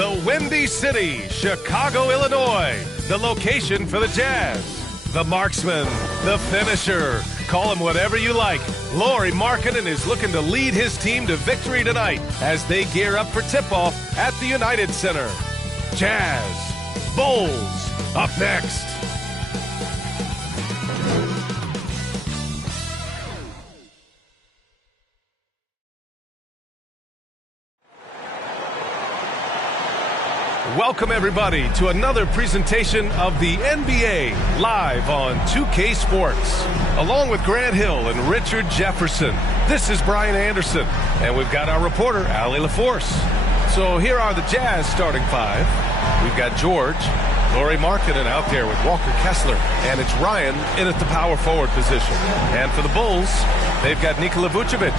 The Windy City, Chicago, Illinois. The location for the Jazz. The marksman, the finisher. Call him whatever you like. Lauri Markkanen is looking to lead his team to victory tonight as they gear up for tip-off at the United Center. Jazz, Bulls, up next. Welcome, everybody, to another presentation of the NBA live on 2K Sports. Along with Grant Hill and Richard Jefferson, this is Brian Anderson, and we've got our reporter, Allie LaForce. So here are the Jazz starting five. We've got George, Lauri Markkanen out there with Walker Kessler, and it's Ryan in at the power forward position. And for the Bulls, they've got Nikola Vucevic,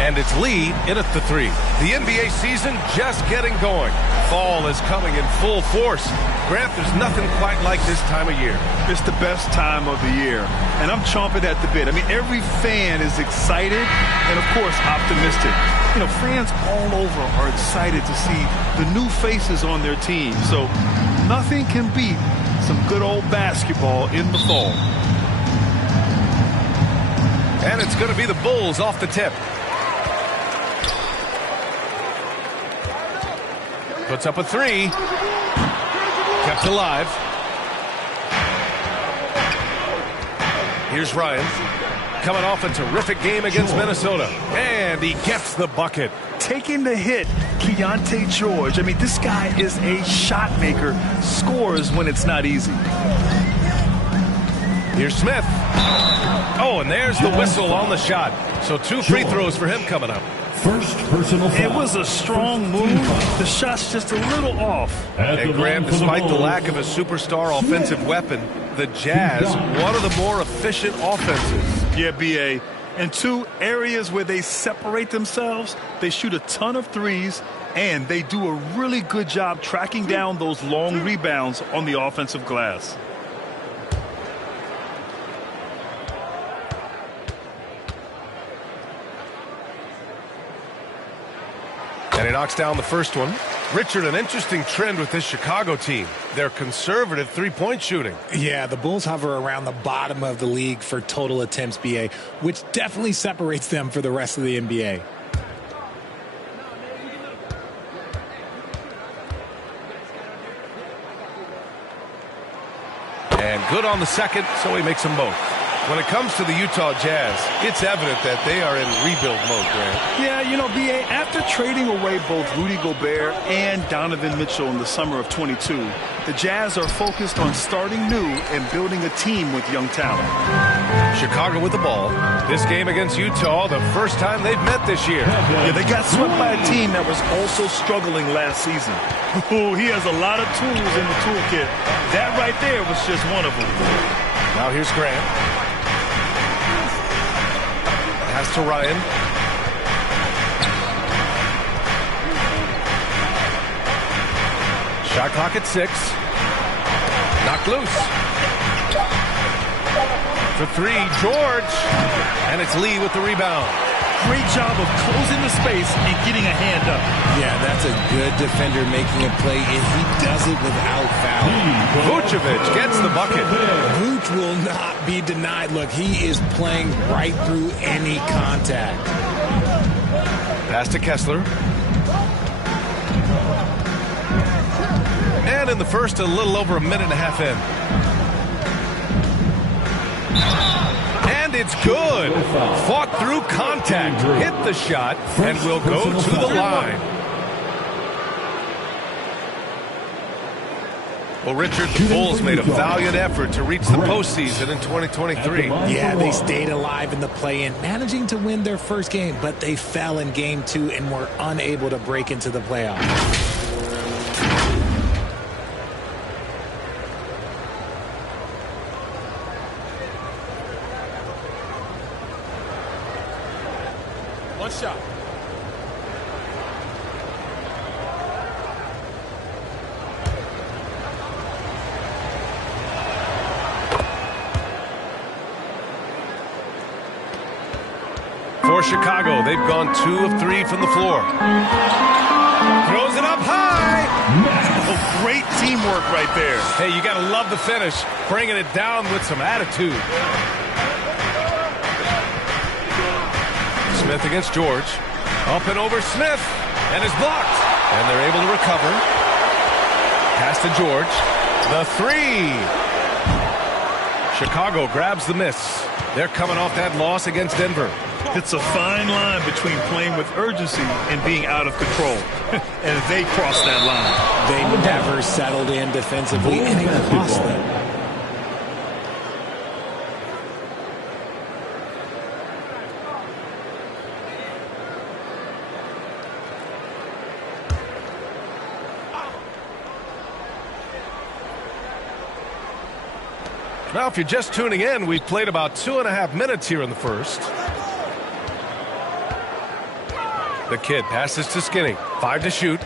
and it's Lee in at the three. The NBA season just getting going. Fall is coming in full force. Grant, there's nothing quite like this time of year. It's the best time of the year, and I'm chomping at the bit. I mean, every fan is excited and, of course, optimistic. You know, fans all over are excited to see the new faces on their team. So nothing can beat some good old basketball in the fall. And it's going to be the Bulls off the tip. Puts up a three. Kept alive. Here's Ryan. Coming off a terrific game against Minnesota. And he gets the bucket. Taking the hit, Keontae George. I mean, this guy is a shot maker. Scores when it's not easy. Here's Smith. Oh, and there's the whistle on the shot. So two free throws for him coming up. First personal foul. It was a strong move. The shot's just a little off. And Graham, despite the lack of a superstar offensive weapon, the Jazz, one of the more efficient offenses. Yeah, B.A. And two areas where they separate themselves, they shoot a ton of threes, and they do a really good job tracking down those long rebounds on the offensive glass. And he knocks down the first one. Richard, an interesting trend with this Chicago team. They're conservative three-point shooting. Yeah, the Bulls hover around the bottom of the league for total attempts, BA, which definitely separates them for the rest of the NBA. And good on the second, so he makes them both. When it comes to the Utah Jazz, it's evident that they are in rebuild mode, Grant. Yeah, you know, B.A., after trading away both Rudy Gobert and Donovan Mitchell in the summer of 22, the Jazz are focused on starting new and building a team with young talent. Chicago with the ball. This game against Utah, the first time they've met this year. Yeah, they got swept by a team that was also struggling last season. Ooh, he has a lot of tools in the toolkit. That right there was just one of them. Now here's Grant. Pass to Ryan. Shot clock at 6. Knocked loose. For three, George. And it's Lee with the rebound. Great job of closing the space and getting a hand up. Yeah, that's a good defender making a play, and he does it without foul. Vucevic gets the bucket. Vooch will not be denied. Look, he is playing right through any contact. Pass to Kessler. And in the first, a little over a minute and a half in. And it's good. Fought through contact, hit the shot, and will go to the line. Well, Richard, the Bulls made a valiant effort to reach the postseason in 2023. Yeah, they stayed alive in the play-in, managing to win their first game, but they fell in game 2 and were unable to break into the playoffs. One shot. For Chicago, they've gone 2 of 3 from the floor. Throws it up high. Great teamwork right there. Hey, you got to love the finish. Bringing it down with some attitude. Smith against George. Up and over Smith. And is blocked. And they're able to recover. Pass to George. The three. Chicago grabs the miss. They're coming off that loss against Denver. It's a fine line between playing with urgency and being out of control. And they crossed that line. They never settled in defensively, and it cost them. Now, if you're just tuning in, we've played about 2.5 minutes here in the first. The kid passes to Skinny. 5 to shoot.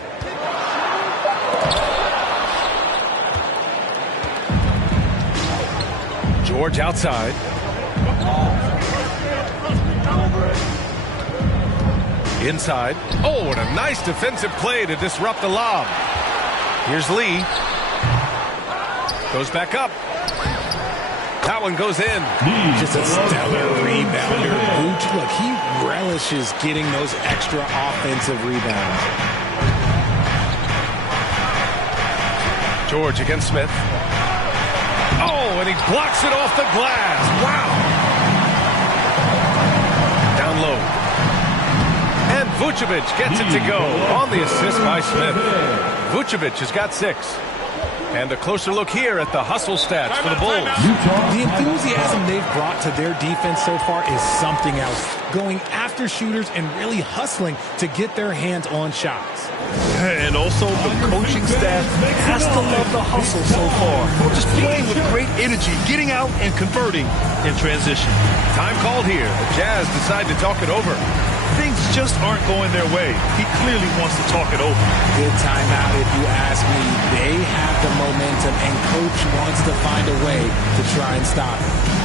George outside. Inside. Oh, and a nice defensive play to disrupt the lob. Here's Lee. Goes back up. That one goes in. Just a stellar rebounder. Vooch, look, he relishes getting those extra offensive rebounds. George against Smith. Oh, and he blocks it off the glass. Wow. Down low. And Vucevic gets it to go on the assist by Smith. Vucevic has got 6. And a closer look here at the hustle stats for the Bulls. The enthusiasm they've brought to their defense so far is something else. Going after shooters and really hustling to get their hands on shots. And also the coaching staff has to love the hustle so far. Just playing with great energy, getting out and converting in transition. Time called here. The Jazz decide to talk it over. Things just aren't going their way. He clearly wants to talk it over. Good timeout if you ask me. They have the momentum and coach wants to find a way to try and stop it.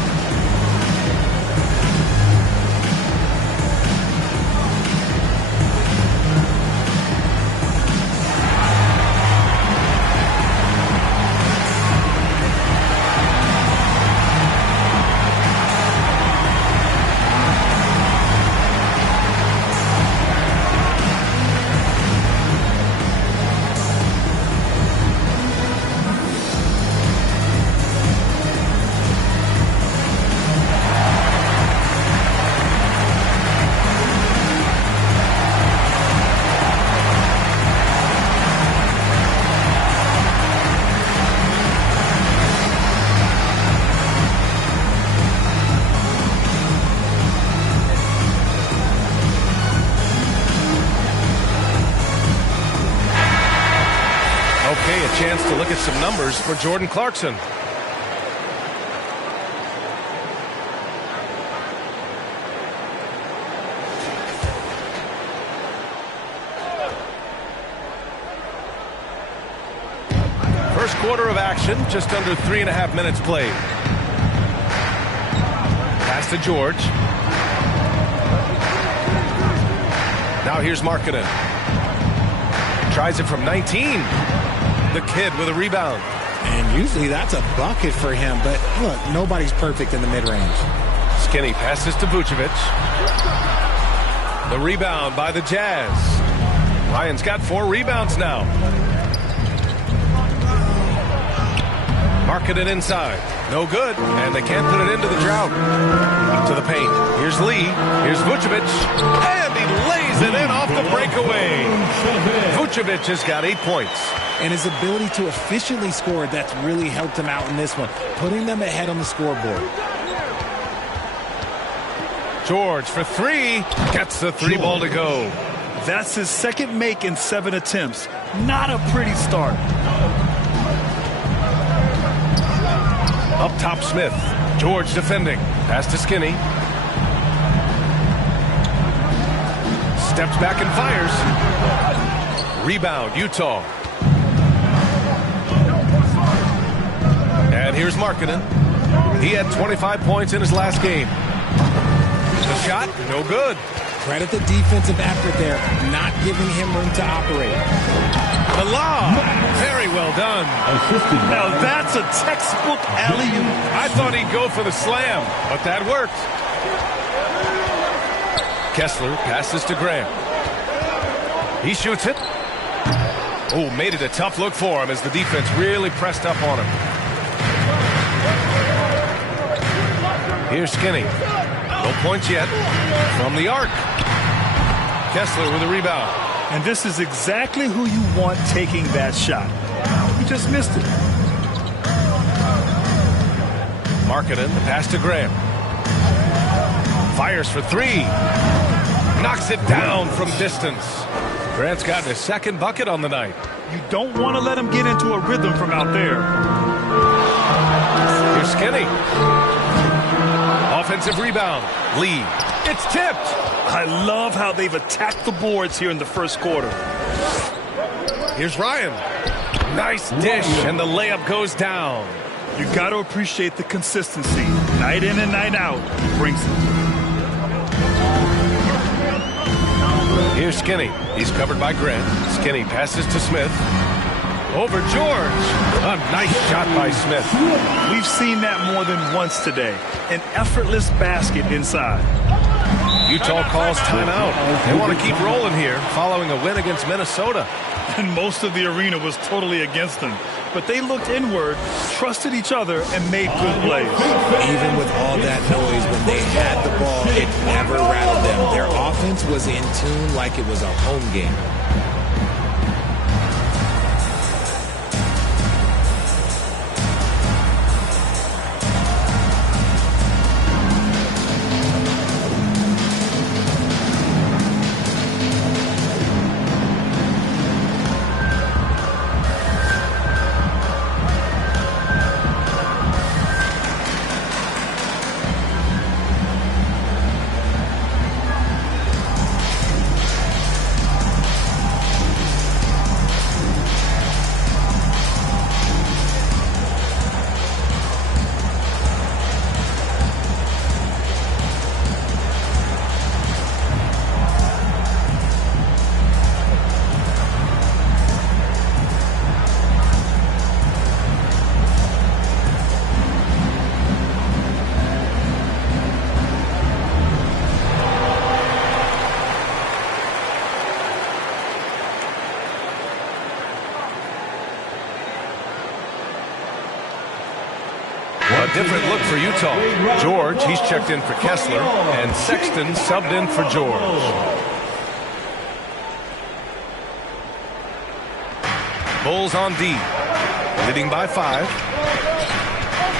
Okay, a chance to look at some numbers for Jordan Clarkson. First quarter of action, just under 3.5 minutes played. Pass to George. Now here's Markkanen. Tries it from 19. The kid with a rebound. And usually that's a bucket for him, but look, nobody's perfect in the mid-range. Skinny passes to Vucevic. The rebound by the Jazz. Ryan's got 4 rebounds now. Markkanen inside. No good. And they can't put it into the drought. To the paint. Here's Lee. Here's Vucevic. And he lays it in off the breakaway. Vucevic has got 8 points. And his ability to efficiently score, that's really helped him out in this one, putting them ahead on the scoreboard. George for 3. Gets the 3 ball to go. That's his second make in 7 attempts. Not a pretty start. Up top Smith. George defending. Pass to Skinny. Steps back and fires. Rebound, Utah. And here's Markkanen. He had 25 points in his last game. The shot, no good. Credit the defensive effort there, not giving him room to operate. The lob, very well done. Now that's a textbook alley-oop. I thought he'd go for the slam, but that worked. Kessler passes to Graham. He shoots it. Oh, made it a tough look for him as the defense really pressed up on him. Here's Skinny. No points yet. From the arc. Kessler with a rebound. And this is exactly who you want taking that shot. He just missed it. Markkanen, the pass to Graham. Fires for three. Knocks it down from distance. Grant's gotten his second bucket on the night. You don't want to let him get into a rhythm from out there. Here's Skinny. Offensive rebound. Lee. It's tipped. I love how they've attacked the boards here in the first quarter. Here's Ryan. Nice dish, and the layup goes down. You got to appreciate the consistency. Night in and night out, he brings it. Here's Skinny. He's covered by Grant. Skinny passes to Smith. Over George. A nice shot by Smith. We've seen that more than once today. An effortless basket inside. Utah calls timeout. They want to keep rolling here following a win against Minnesota. And most of the arena was totally against them. But they looked inward, trusted each other, and made good plays. Even with all that noise, when they had the ball, it never rattled them. Their offense was in tune like it was a home game. A different look for Utah. George, he's checked in for Kessler, and Sexton subbed in for George. Bulls on D, leading by 5.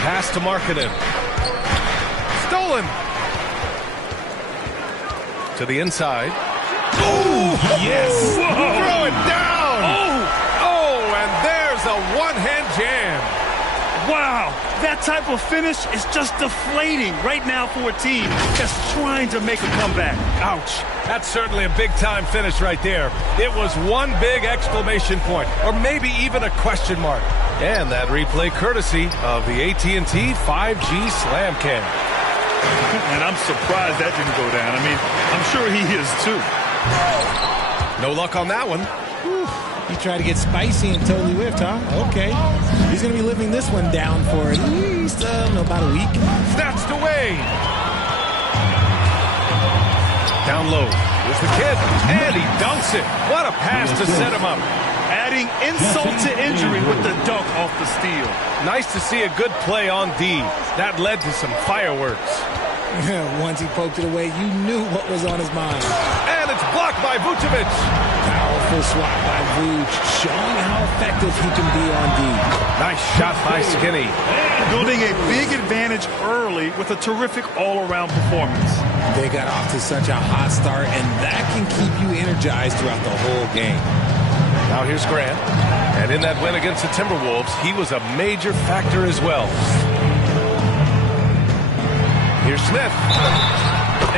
Pass to Markkanen. Stolen. To the inside. Oh, yes. Whoa. Throw it down. Oh, and there's a one-hand jam. Wow, that type of finish is just deflating right now for a team that's trying to make a comeback. Ouch. That's certainly a big-time finish right there. It was one big exclamation point, or maybe even a question mark. And that replay courtesy of the AT&T 5G Slam Cam. And I'm surprised that didn't go down. I mean, I'm sure he is too. No luck on that one. He tried to get spicy and totally whiffed, huh? Okay. He's going to be living this one down for at least, about a week. Snatched away. Down low. Here's the kid. And he dunks it. What a pass to set him up. Adding insult to injury with the dunk off the steal. Nice to see a good play on D. That led to some fireworks. Once he poked it away, you knew what was on his mind. And it's blocked by Vucevic. Powerful swat by Vuce, showing how effective he can be on D. Nice shot by Skinny. Building a big advantage early with a terrific all-around performance. They got off to such a hot start, and that can keep you energized throughout the whole game. Now here's Grant. And in that win against the Timberwolves, he was a major factor as well. Here's Smith.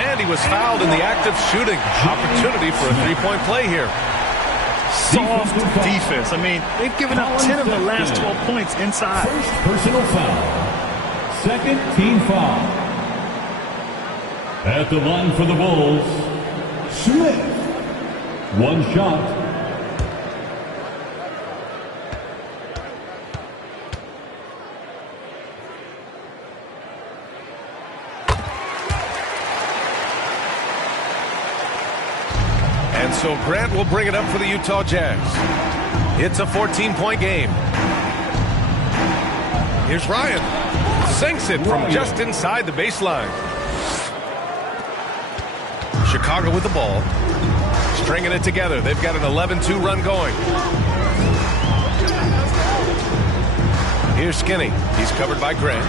And he was fouled in the act of shooting. Opportunity for a three-point play here. Soft defense. I mean, they've given up 10 of the last 12 points inside. First personal foul. Second team foul. At the line for the Bulls, Smith. One shot. so Grant will bring it up for the Utah Jazz. It's a 14-point game. Here's Ryan. Sinks it from just inside the baseline. Chicago with the ball. Stringing it together. They've got an 11-2 run going. Here's Skinny. He's covered by Grant.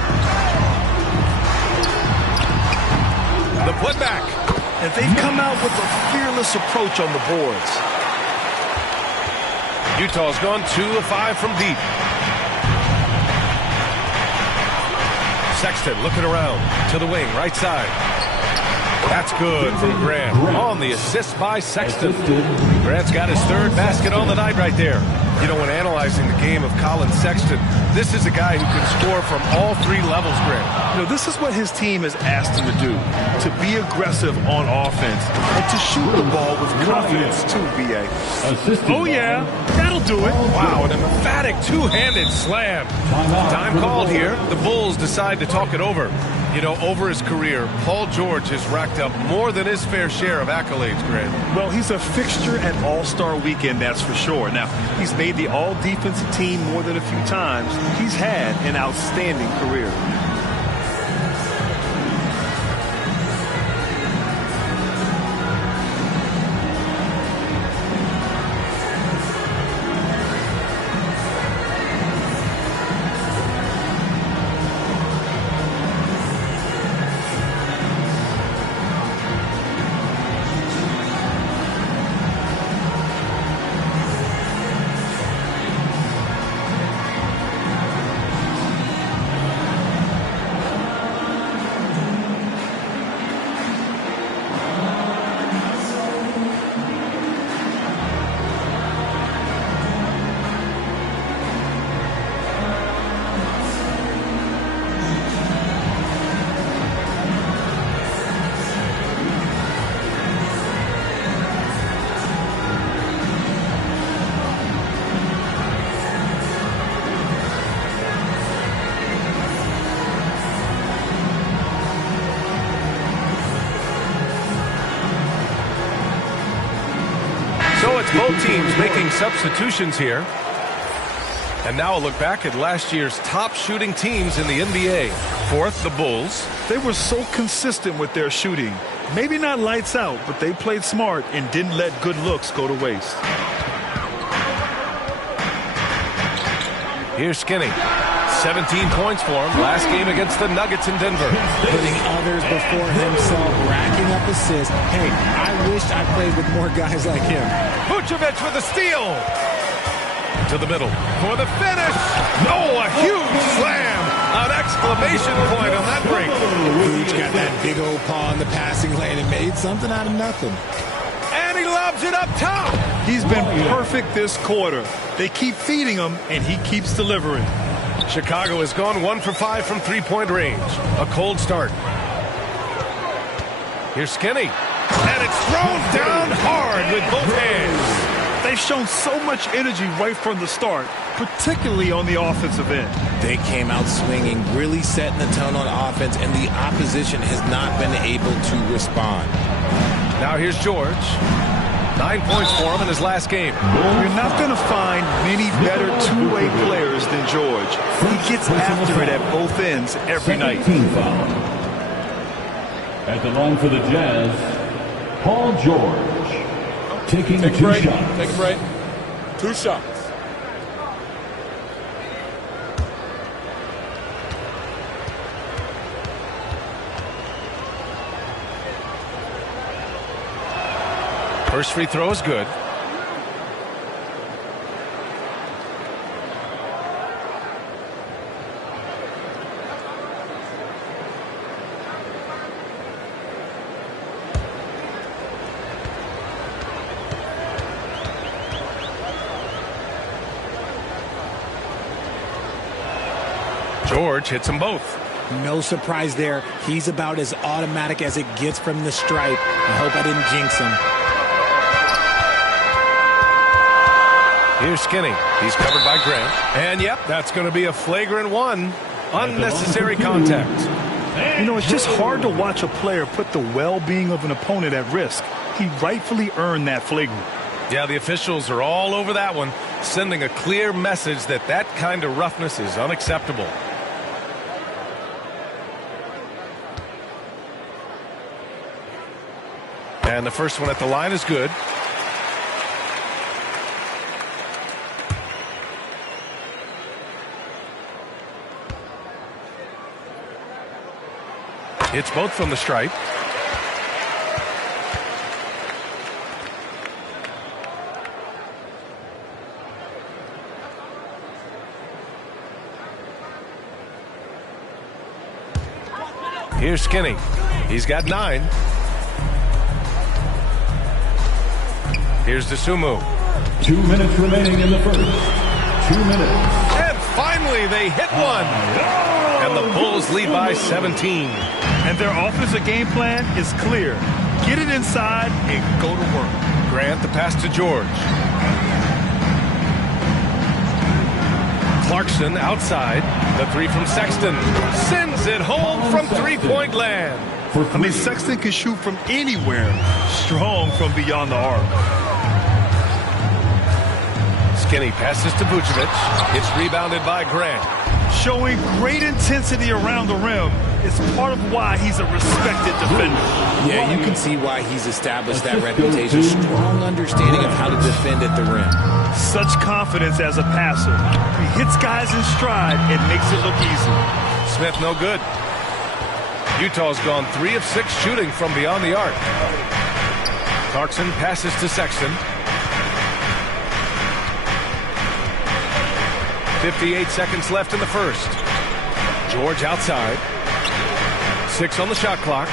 The putback. And they've come out with a fearless approach on the boards. Utah's gone 2 of 5 from deep. Sexton looking around to the wing, right side. That's good from Grant on the assist by Sexton. Grant's got his 3rd basket on the night right there. You know, when analyzing the game of Colin Sexton, this is a guy who can score from all 3 levels, Grant. You know, this is what his team has asked him to do, to be aggressive on offense and to shoot the ball with confidence too, B.A. Oh, yeah, that'll do it. Wow, an emphatic two-handed slam. Time called here. The Bulls decide to talk it over. You know, over his career, Paul George has racked up more than his fair share of accolades, Grant. Well, he's a fixture at All-Star Weekend, that's for sure. Now, he's made the all-defensive team more than a few times. He's had an outstanding career. So it's both teams making substitutions here. And now a look back at last year's top shooting teams in the NBA. 4th, the Bulls. They were so consistent with their shooting. Maybe not lights out, but they played smart and didn't let good looks go to waste. Here's Skinny. 17 points for him last game against the Nuggets in Denver. Putting others before himself, racking up assists. Hey, I wish I played with more guys like him. Vucevic with a steal. To the middle for the finish. No, a huge slam. An exclamation point on that break. Vooch got that big old paw in the passing lane and made something out of nothing. And he lobs it up top. He's been perfect this quarter. They keep feeding him, and he keeps delivering. Chicago has gone 1 for 5 from three-point range. A cold start. Here's Skinny. And it's thrown down hard with both hands. They've shown so much energy right from the start, particularly on the offensive end. They came out swinging, really setting the tone on offense, and the opposition has not been able to respond. Now here's George. 9 points for him in his last game. You're not going to find many better two-way players than George. He gets after it at both ends every night. Team foul. At the line for the Jazz, Paul George. Taking 2 shots. Take a break. 2 shots. First free throw is good. George hits them both. No surprise there. He's about as automatic as it gets from the stripe. I hope I didn't jinx him. Here's Skinny. He's covered by Grant. And, yep, that's going to be a flagrant one. Unnecessary contact. You know, it's just hard to watch a player put the well-being of an opponent at risk. He rightfully earned that flagrant. Yeah, the officials are all over that one, sending a clear message that that kind of roughness is unacceptable. And the first one at the line is good. It's both from the stripe. Here's Skinny. He's got 9. Here's DeSumo. 2 minutes remaining in the first. 2 minutes. And finally they hit one. And the Bulls lead by 17. And their offensive game plan is clear. Get it inside and go to work. Grant the pass to George. Clarkson outside. The 3 from Sexton. Sends it home from three-point land. I mean, Sexton can shoot from anywhere. Strong from beyond the arc. Skinny passes to Vucevic. It's rebounded by Grant. Showing great intensity around the rim is part of why he's a respected defender. Yeah, you can see why he's established that reputation. Strong understanding of how to defend at the rim. Such confidence as a passer. He hits guys in stride and makes it look easy. Smith no good. Utah's gone 3 of 6 shooting from beyond the arc. Clarkson passes to Sexton. 58 seconds left in the first. George outside. 6 on the shot clock.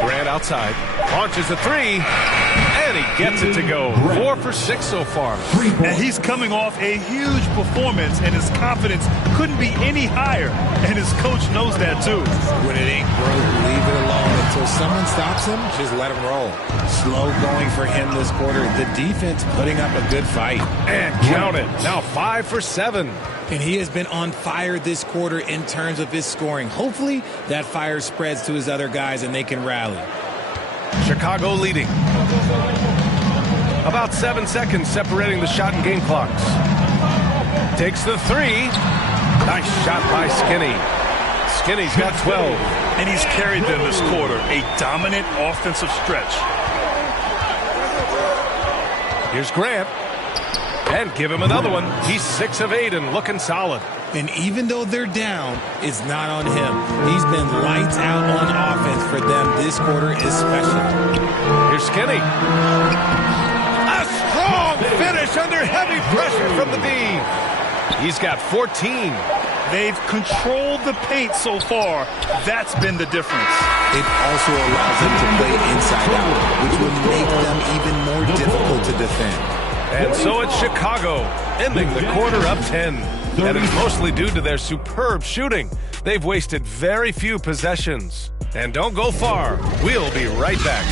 Grant outside. Launches a 3. And he gets it to go. 4 for 6 so far. And he's coming off a huge performance, and his confidence couldn't be any higher. And his coach knows that too. When it ain't broke, leave it alone. Until someone stops him, just let him roll. Slow going for him this quarter. The defense putting up a good fight. And count it. Now 5 for 7. And he has been on fire this quarter in terms of his scoring. Hopefully that fire spreads to his other guys and they can rally. Chicago leading. About 7 seconds separating the shot and game clocks. Takes the 3. Nice shot by Skinny. Skinny's got 12. And he's carried them this quarter. A dominant offensive stretch. Here's Grant. And give him another one. He's 6 of 8 and looking solid. And even though they're down, it's not on him. He's been lights out on offense for them this quarter especially. Here's Skinny. A strong finish under heavy pressure from the D. He's got 14. They've controlled the paint so far. That's been the difference. It also allows them to play inside out, which will make them even more difficult to defend. And so it's Chicago, ending the quarter up 10. And it's mostly due to their superb shooting. They've wasted very few possessions. And don't go far. We'll be right back.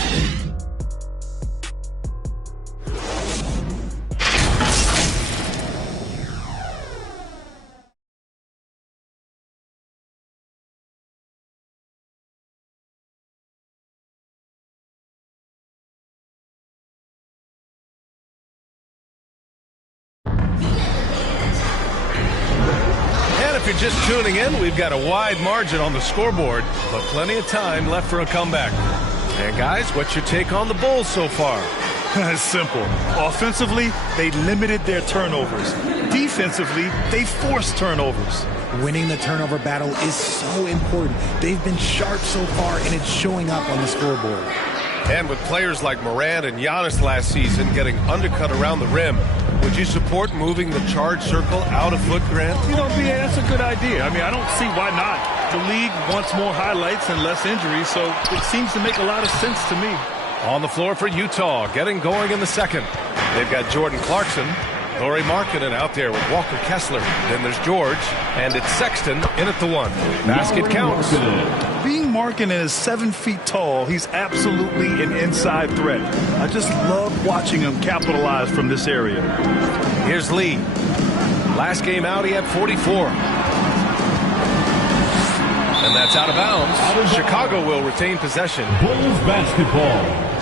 If you're just tuning in, we've got a wide margin on the scoreboard, but plenty of time left for a comeback. And guys, what's your take on the Bulls so far? It's simple. Offensively, they limited their turnovers. Defensively, they forced turnovers. Winning the turnover battle is so important. They've been sharp so far, and it's showing up on the scoreboard. And with players like Morant and Giannis last season getting undercut around the rim, would you support moving the charge circle out of foot, Grant? You know, BA, that's a good idea. I mean, I don't see why not. The league wants more highlights and less injuries, so it seems to make a lot of sense to me. On the floor for Utah, getting going in the second. They've got Jordan Clarkson, Lauri Markkanen out there with Walker Kessler. Then there's George, and it's Sexton in at the 1. Basket counts. Being Markkanen is 7 feet tall, he's absolutely an inside threat. I just love watching him capitalize from this area. Here's Lee. Last game out, he had 44. And that's out of bounds. Chicago will retain possession. Bulls basketball.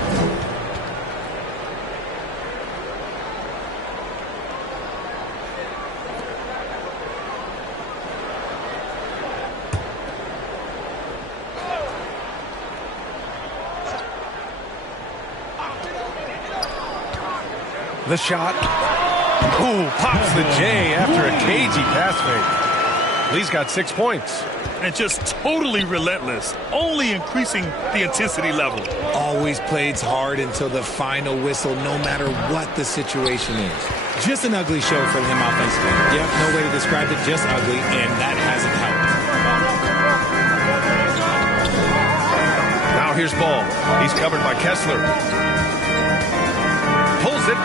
The shot. Ooh, pops the J after a cagey pass fake. Lee's got 6 points. And just totally relentless, only increasing the intensity level. Always plays hard until the final whistle, no matter what the situation is. Just an ugly show for him offensively. Yep, no way to describe it, just ugly, and that hasn't helped. Now here's Ball. He's covered by Kessler. Pulls it.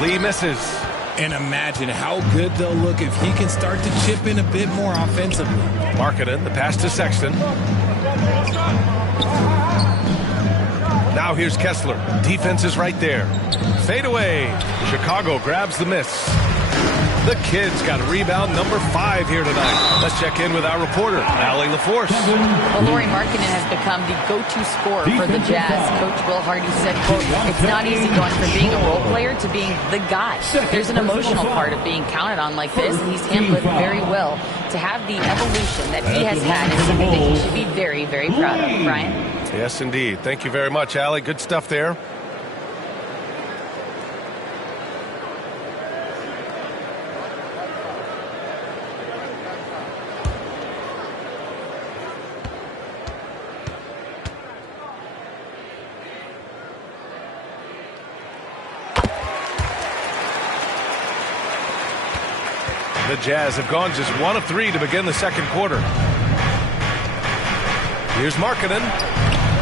Lee misses. And imagine how good they'll look if he can start to chip in a bit more offensively. Markkanen, the pass to Sexton. Now here's Kessler. Defense is right there. Fade away. Chicago grabs the miss. The Kids got rebound number 5 here tonight. Let's check in with our reporter, Allie LaForce. Well, Lauri Markkanen has become the go-to scorer for the Jazz. Coach Will Hardy said, quote, "It's not easy going from being a role player to being the guy. There's an emotional part of being counted on like this, and he's handled it very well. To have the evolution that he has had is something that he should be very, very proud of." Brian? Yes, indeed. Thank you very much, Allie. Good stuff there. The Jazz have gone just 1 of 3 to begin the second quarter. Here's Markkanen.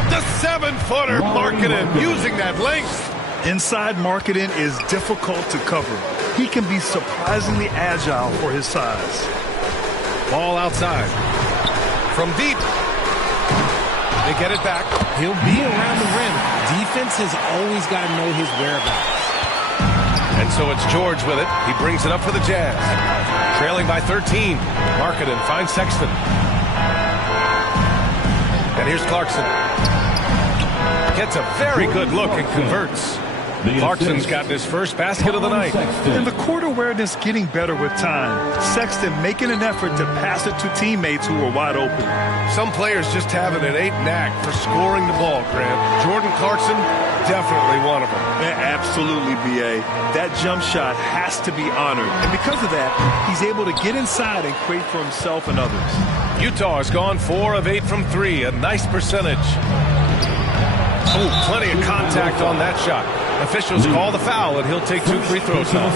The 7-footer. Markkanen using that length. Inside Markkanen is difficult to cover. He can be surprisingly agile for his size. Ball outside. From deep. They get it back. He'll be around the rim. Defense has always got to know his whereabouts. And so it's George with it. He brings it up for the Jazz. Trailing by 13. Markkanen finds Sexton. And here's Clarkson. Gets a very good look and converts. Clarkson's gotten his first basket of the night. And the court awareness getting better with time. Sexton making an effort to pass it to teammates who were wide open. Some players just have an innate knack for scoring the ball, Grant. Jordan Clarkson, definitely one of them. Yeah, absolutely, B.A. That jump shot has to be honored. And because of that, he's able to get inside and create for himself and others. Utah has gone 4 of 8 from 3. A nice percentage. Oh, plenty of contact on that shot. Officials call the foul, and he'll take 2 free throws now.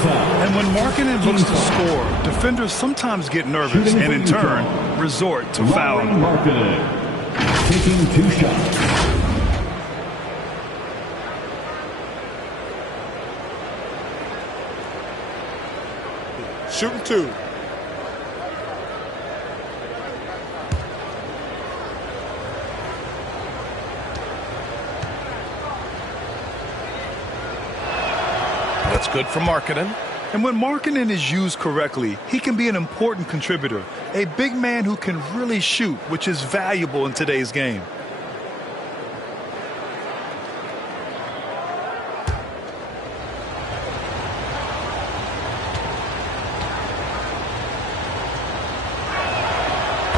And when Markkanen looks to score, defenders sometimes get nervous and, in turn, resort to fouling. Markkanen taking 2 shots. Shooting 2. That's good for Markkanen. And when Markkanen is used correctly, he can be an important contributor. A big man who can really shoot, which is valuable in today's game.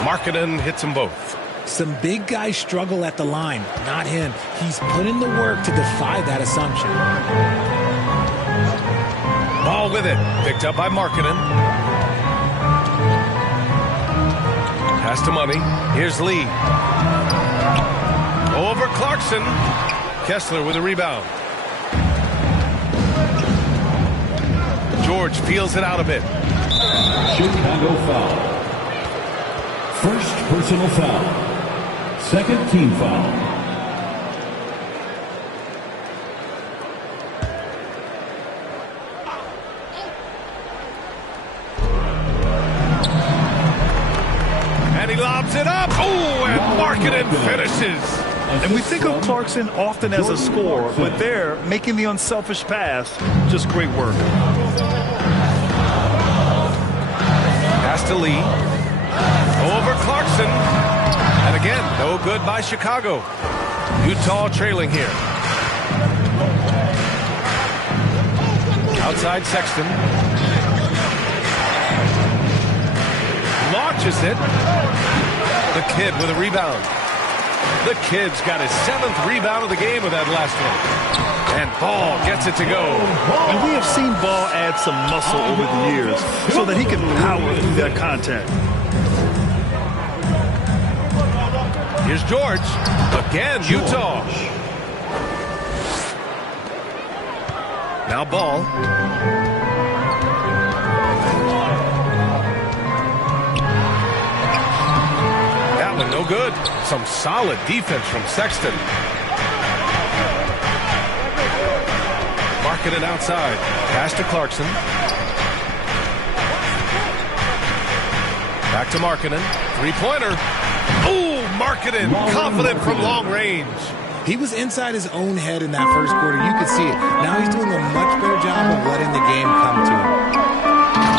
Markkanen hits them both. Some big guys struggle at the line. Not him. He's put in the work to defy that assumption. Ball with it. Picked up by Markkanen. Pass to Money. Here's Lee. Over Clarkson. Kessler with a rebound. George peels it out a bit. Chicago foul. First personal foul. Second team foul. And he lobs it up. Oh, and Markkanen finishes. And we think of Clarkson often as a scorer, but there, making the unselfish pass, just great work. Pass to Lee. over Clarkson. And again, no good by Chicago. Utah trailing here. Outside Sexton. Launches it. The kid with a rebound. The kid's got his 7th rebound of the game with that last one. And Ball gets it to go. And we have seen Ball add some muscle over the years so that he can power through that contact. Here's George. Again, Utah. Now Ball. That one no good. Some solid defense from Sexton. Marking it outside. Pass to Clarkson. Back to Markkinen. Three-pointer. Ooh, Markkinen. Confident from long range. He was inside his own head in that first quarter. You could see it. Now he's doing a much better job of letting the game come to him.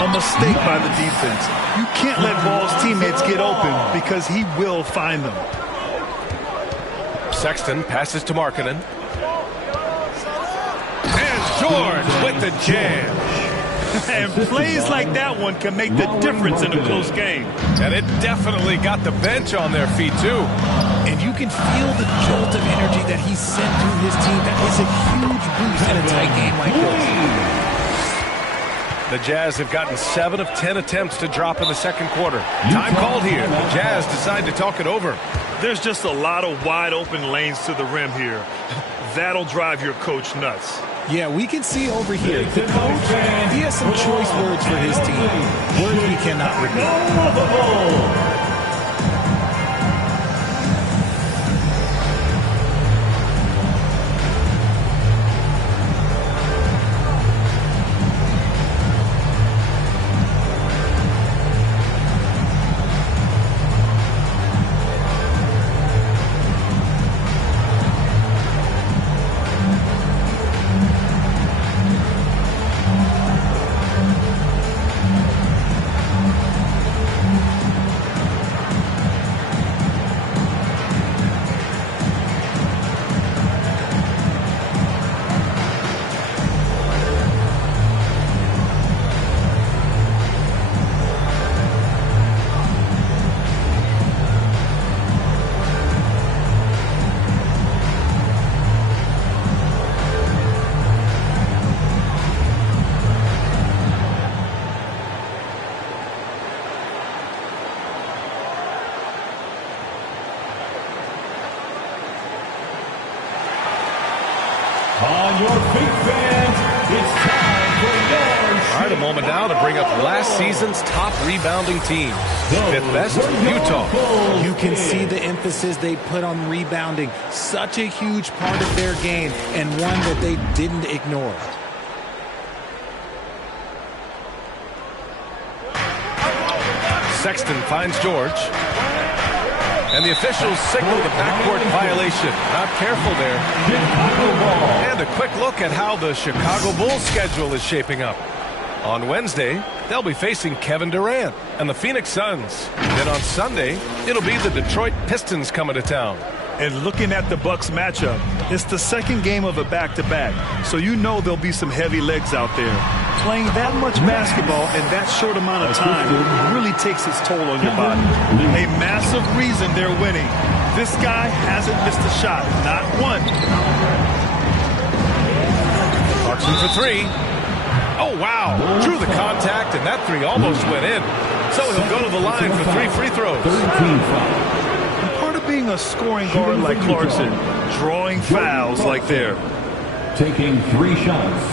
A mistake by the defense. You can't let Ball's teammates get open because he will find them. Sexton passes to Markkinen. And George with the jam. And plays like that one can make the difference in a close game. And it definitely got the bench on their feet, too. And you can feel the jolt of energy that he sent to his team. That is a huge boost in a tight game like this. The Jazz have gotten 7 of 10 attempts to drop in the second quarter. Time called here. The Jazz decide to talk it over. There's just a lot of wide open lanes to the rim here. That'll drive your coach nuts. Yeah, we can see over here. The coach, he has some choice words for his team. Words we cannot repeat. On your feet, fans, it's time for your... All right, a moment now to bring up last season's top rebounding teams. Fifth best, Utah. You can see the emphasis they put on rebounding. Such a huge part of their game, and one that they didn't ignore. Sexton finds George. And the officials signal the backcourt violation. Not careful there. And a quick look at how the Chicago Bulls schedule is shaping up. On Wednesday, they'll be facing Kevin Durant and the Phoenix Suns. Then on Sunday, it'll be the Detroit Pistons coming to town. And looking at the Bucks matchup, it's the second game of a back-to-back, so you know there'll be some heavy legs out there. Playing that much basketball in that short amount of time really takes its toll on your body. A massive reason they're winning. This guy hasn't missed a shot, not one. Clarkson for three. Oh, wow. Drew the contact, and that three almost went in. So he'll go to the line for 3 free throws. Being a scoring guard like Clarkson, drawing fouls like there. Taking 3 shots.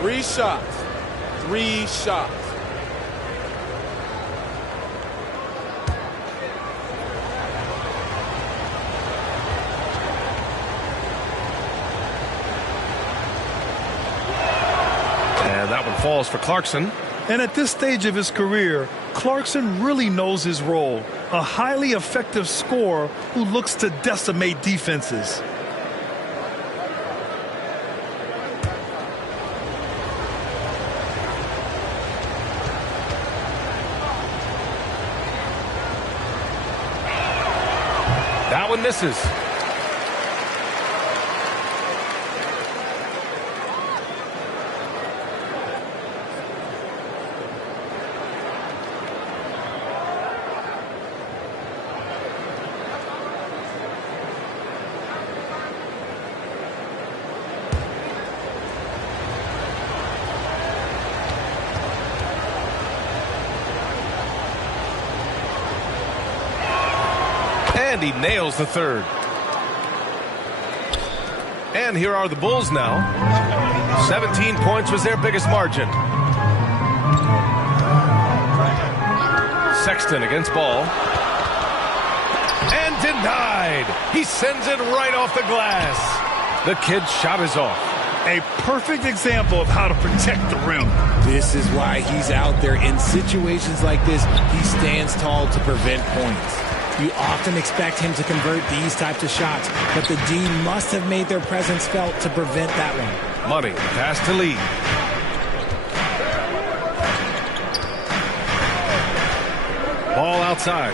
Three shots. That one falls for Clarkson. And at this stage of his career, Clarkson really knows his role. A highly effective scorer who looks to decimate defenses. That one misses. And he nails the third. And here are the Bulls now. 17 points was their biggest margin. Sexton against ball. And denied. He sends it right off the glass. The kid's shot is off. A perfect example of how to protect the rim. This is why he's out there. In situations like this, he stands tall to prevent points. You often expect him to convert these types of shots, but the D must have made their presence felt to prevent that one. Money, pass to Lee. Ball outside.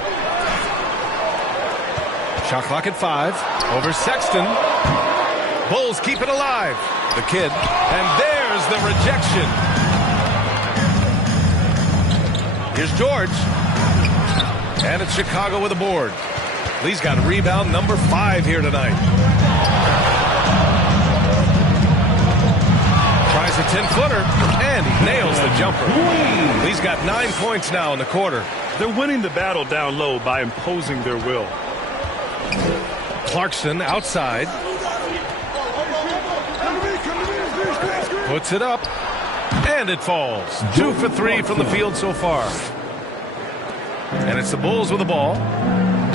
Shot clock at 5. Over Sexton. Bulls keep it alive. The kid. And there's the rejection. Here's George. And it's Chicago with a board. Lee's got rebound number 5 here tonight. Tries a 10-footer, and he nails the jumper. Lee's got 9 points now in the quarter. They're winning the battle down low by imposing their will. Clarkson outside. Puts it up, and it falls. 2 for 3 from the field so far. And it's the Bulls with the ball.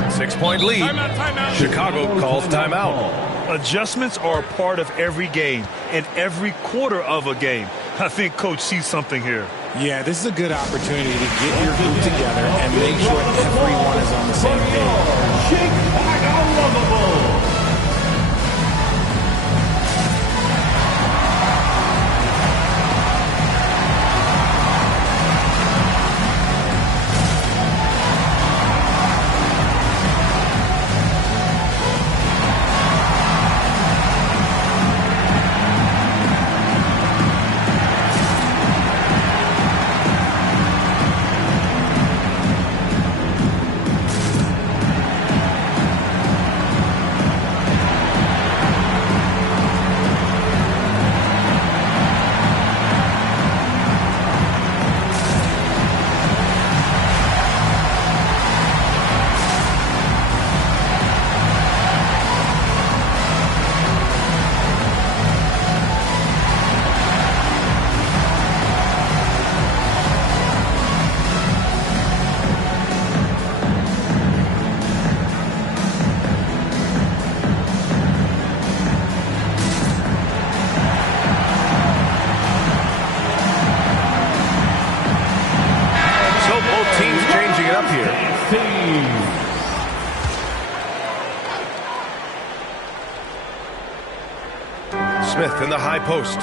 6-point lead. Timeout. Chicago calls timeout. Adjustments are a part of every game and every quarter of a game. I think Coach sees something here. Yeah, this is a good opportunity to get your group together and make sure everyone is on the same page. Chicago lovable. Smith in the high post.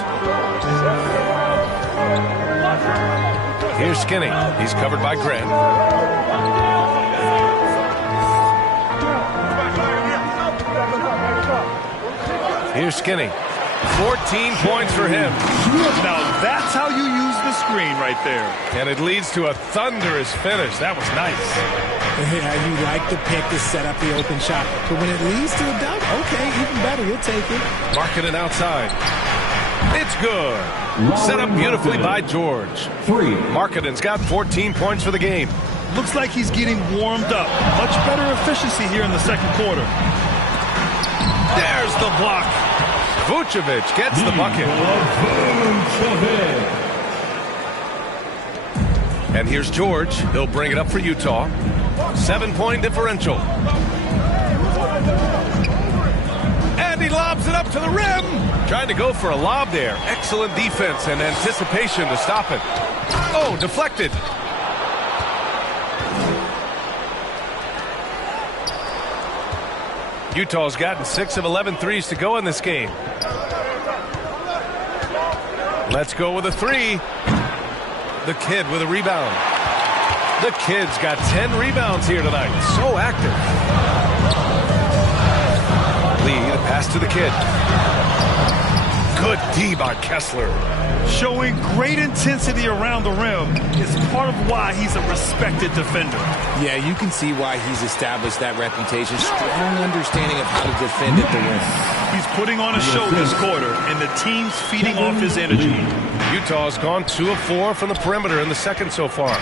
Here's Skinny. He's covered by Grant. Here's Skinny. 14 points for him. Now that's how you use the screen right there. And it leads to a thunderous finish. That was nice. Yeah, you like the pick to set up the open shot. But when it leads to a dunk, okay, even better, you'll take it. Marketing outside. It's good. Set up beautifully by George. 3. Marketing's got 14 points for the game. Looks like he's getting warmed up. Much better efficiency here in the second quarter. There's the block. Vucevic gets the bucket. And here's George. He'll bring it up for Utah. 7-point differential. And he lobs it up to the rim. Trying to go for a lob there. Excellent defense and anticipation to stop it. Oh, deflected. Utah's gotten 6 of 11 threes to go in this game. Let's go with a 3. The kid with a rebound. The kid's got 10 rebounds here tonight. So active. Lee, the pass to the kid. Good D by Kessler. Showing great intensity around the rim is part of why he's a respected defender. Yeah, you can see why he's established that reputation. Strong understanding of how to defend at the rim. He's putting on a show this quarter, and the team's feeding off his energy. Utah's gone 2 of 4 from the perimeter in the second so far.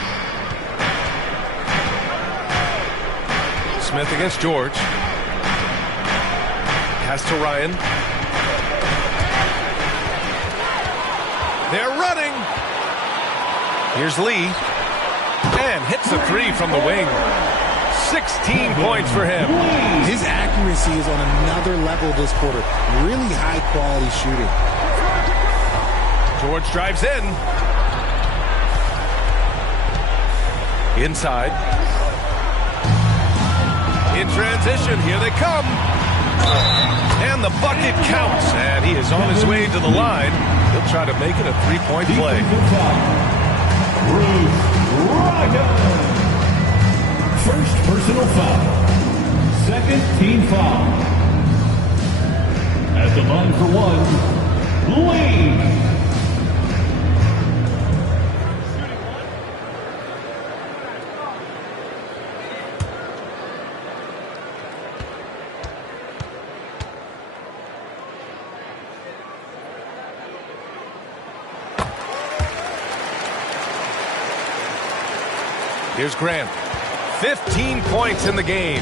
Smith against George. Pass to Ryan. They're running. Here's Lee. And hits a 3 from the wing. 16 points for him. His accuracy is on another level this quarter. Really high quality shooting. George drives in. Inside. In transition, here they come. And the bucket counts. And he is on his way to the line. He'll try to make it a 3-point play. First personal foul. Second team foul. At the line for one, Lee. Here's Grant. 15 points in the game.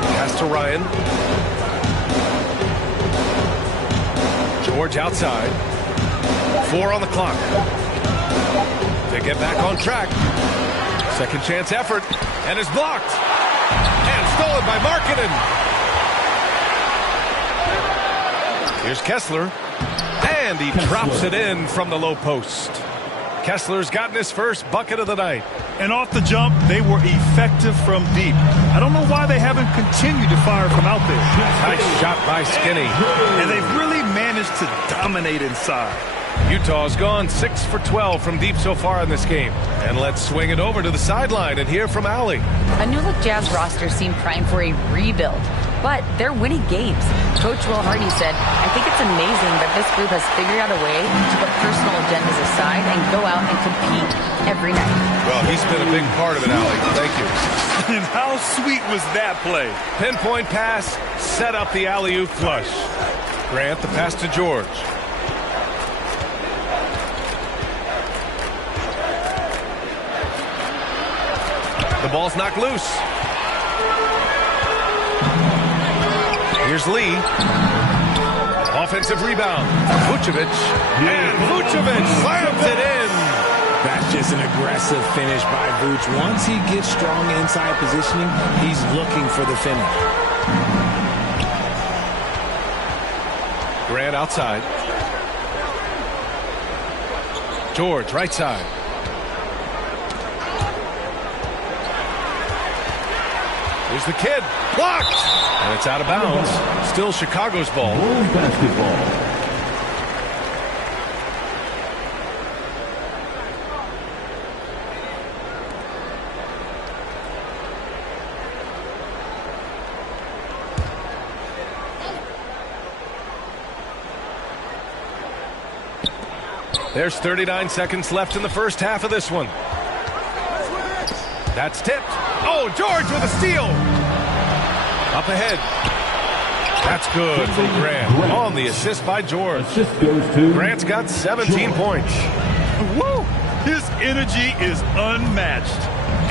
Pass to Ryan. George outside. 4 on the clock. They get back on track. Second chance effort. And is blocked. And stolen by Markkanen. Here's Kessler, and he drops it in from the low post. Kessler's gotten his first bucket of the night. And off the jump, they were effective from deep. I don't know why they haven't continued to fire from out there. Nice shot by Skinny. And they've really managed to dominate inside. Utah's gone 6 for 12 from deep so far in this game. And let's swing it over to the sideline and hear from Allie. A new-look Jazz roster seemed primed for a rebuild, but they're winning games. Coach Will Hardy said, "I think it's amazing that this group has figured out a way to put personal agendas aside and go out and compete every night." Well, he's been a big part of it, Allie. Thank you. And how sweet was that play? Pinpoint pass, set up the alley-oop flush. Grant the pass to George. The ball's knocked loose. Here's Lee. Offensive rebound. Vucevic. And Vucevic slams it in. That's just an aggressive finish by Vuce. Once he gets strong inside positioning, he's looking for the finish. Grant outside. George, right side. Here's the kid. Blocked. And it's out of bounds. Still Chicago's ball. Basketball. There's 39 seconds left in the first half of this one. That's tipped. Oh, George with a steal. Up ahead. That's good from Grant. On the assist by George. Assist goes to Grant's got 17 points. Woo! His energy is unmatched.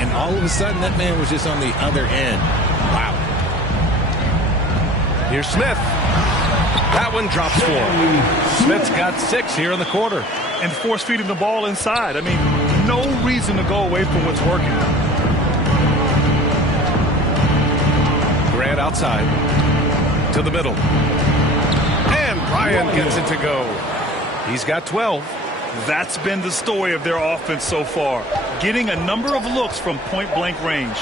And all of a sudden, that man was just on the other end. Wow. Here's Smith. That one drops 4. Smith's got 6 here in the quarter. And force feeding the ball inside. I mean, no reason to go away from what's working. Grant outside to the middle. And Ryan gets it to go. He's got 12. That's been the story of their offense so far. Getting a number of looks from point-blank range.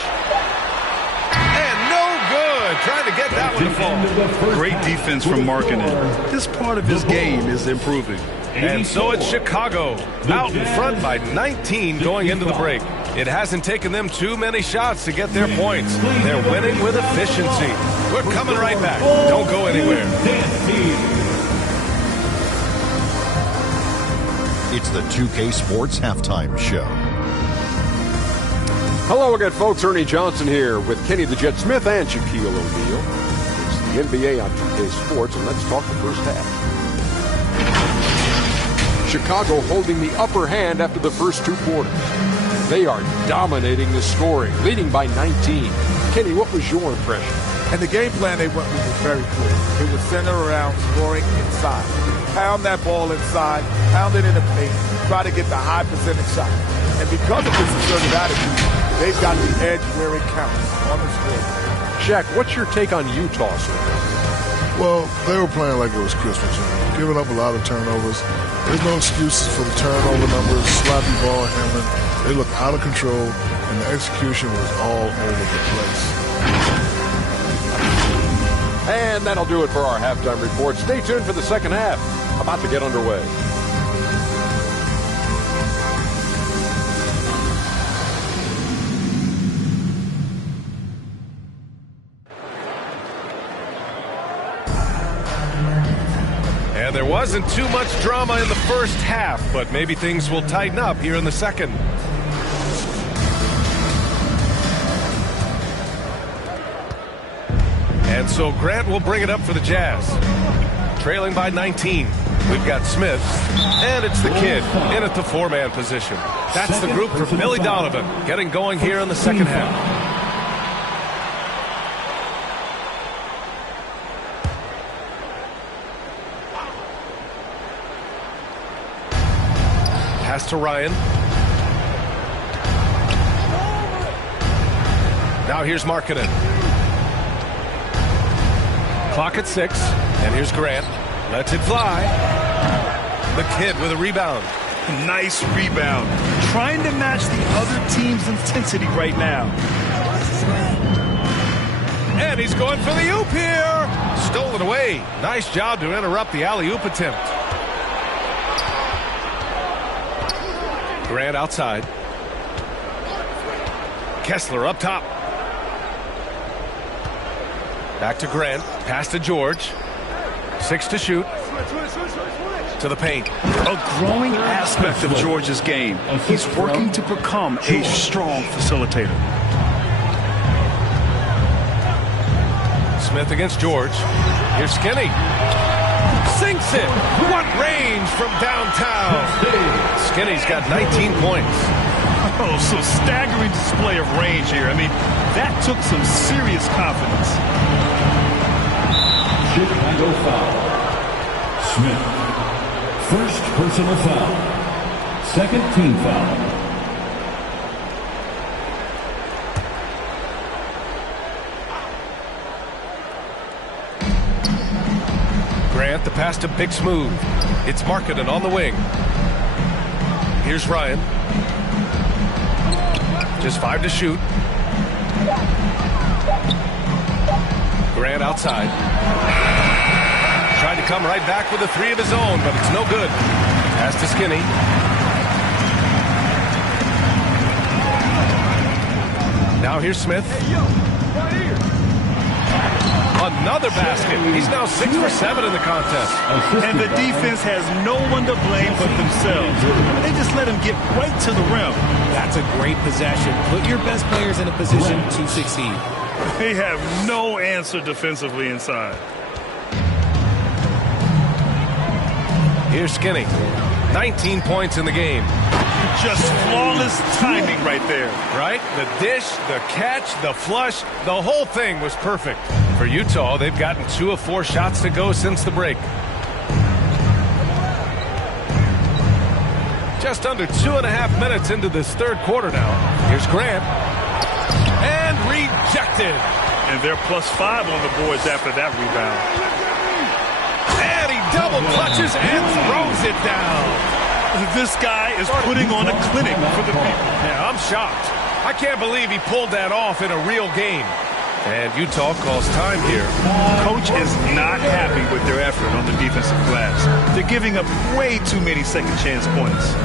And no good. Trying to get that one to fall. Great defense from Markkanen. This part of his game is improving. And so it's Chicago, out in front by 19 going into the break. It hasn't taken them too many shots to get their points. They're winning with efficiency. We're coming right back. Don't go anywhere. It's the 2K Sports Halftime Show. Hello again, folks. Ernie Johnson here with Kenny the Jet Smith and Shaquille O'Neal. It's the NBA on 2K Sports, and let's talk the first half. Chicago holding the upper hand after the first two quarters. They are dominating the scoring, leading by 19. Kenny, what was your impression? And the game plan they went with was very clear. It was centered around scoring inside. Pound that ball inside, pound it in the paint, try to get the high percentage shot. And because of this assertive attitude, they've got the edge where it counts on the score. Shaq, what's your take on Utah, sir? Well, they were playing like it was Christmas, giving up a lot of turnovers. There's no excuses for the turnover numbers, sloppy ball handling. They looked out of control, and the execution was all over the place. And that'll do it for our halftime report. Stay tuned for the second half. About to get underway. And there wasn't too much drama in the first half, but maybe things will tighten up here in the second. And so Grant will bring it up for the Jazz. Trailing by 19. We've got Smith, and it's the kid in at the four-man position. That's the group for Billy Donovan, getting going here in the second half. Pass to Ryan. Now here's Markkanen. Clock at 6, and here's Grant. Lets it fly. The kid with a rebound. Nice rebound. Trying to match the other team's intensity right now. And he's going for the oop here. Stolen away. Nice job to interrupt the alley-oop attempt. Grant outside. Kessler up top. Back to Grant. Pass to George. 6 to shoot. To the paint. A growing aspect of George's game. He's working to become a strong facilitator. Smith against George. Here's Skinny. Sinks it. What range from downtown. Skinny's got 19 points. Oh, so staggering display of range here. I mean, that took some serious confidence. Chicago foul. Smith. First personal foul. Second team foul. Grant, the pass to Big Smooth. It's Markkanen on the wing. Here's Ryan. Just 5 to shoot. Grant outside. Tried to come right back with a 3 of his own, but it's no good. Pass to Skinny. Now here's Smith. Another basket. He's now 6 for 7 in the contest. And the defense has no one to blame but themselves. They just let him get right to the rim. That's a great possession. Put your best players in a position to succeed. They have no answer defensively inside. Here's Skinny. 19 points in the game. Just flawless timing right there. Right? The dish, the catch, the flush, the whole thing was perfect. For Utah, they've gotten 2 of 4 shots to go since the break. Just under 2.5 minutes into this third quarter now. Here's Grant. And rejected. And they're +5 on the boards after that rebound. And he double clutches and throws it down. This guy is putting on a clinic for the people. Yeah, I'm shocked. I can't believe he pulled that off in a real game. And Utah calls time here. Coach is not happy with their effort on the defensive glass. They're giving up way too many second chance points.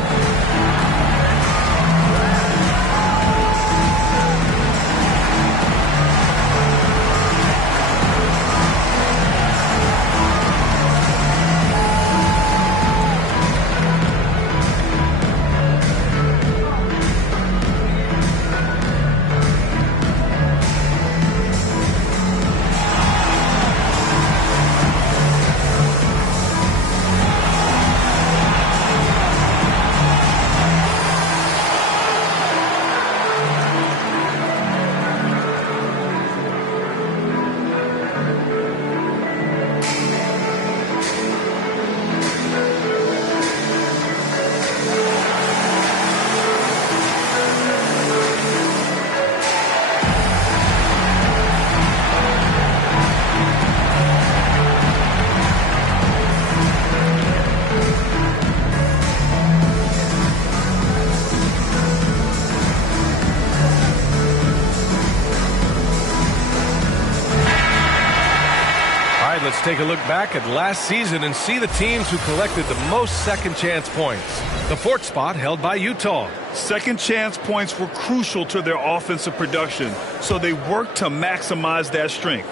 Let's take a look back at last season and see the teams who collected the most second chance points. The fourth spot held by Utah. Second chance points were crucial to their offensive production, so they worked to maximize that strength.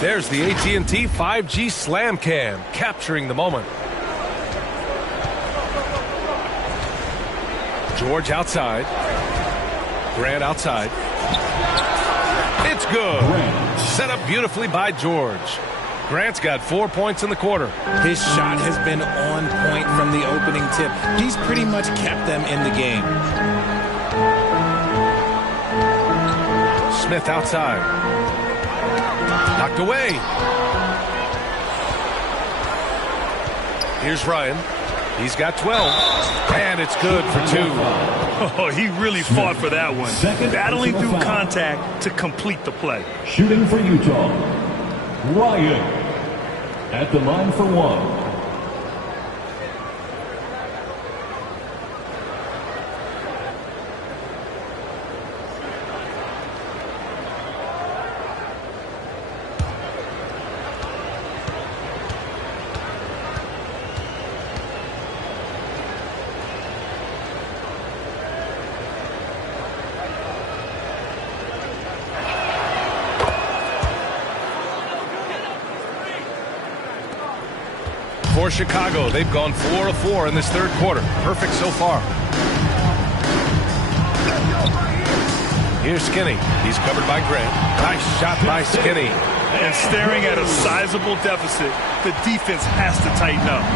There's the AT&T 5G Slam Cam, capturing the moment. George outside. Grant outside. It's good. Set up beautifully by George. Grant's got 4 points in the quarter. His shot has been on point from the opening tip. He's pretty much kept them in the game. Smith outside. Knocked away. Here's Ryan. He's got 12. And it's good for 2. Oh, he really fought for that one. Battling through contact to complete the play. Shooting for Utah, Ryan at the line for 1. For Chicago, they've gone 4 of 4 in this third quarter. Perfect so far. Here's Skinny. He's covered by Grant. Nice shot by Skinny. And staring at a sizable deficit, the defense has to tighten up.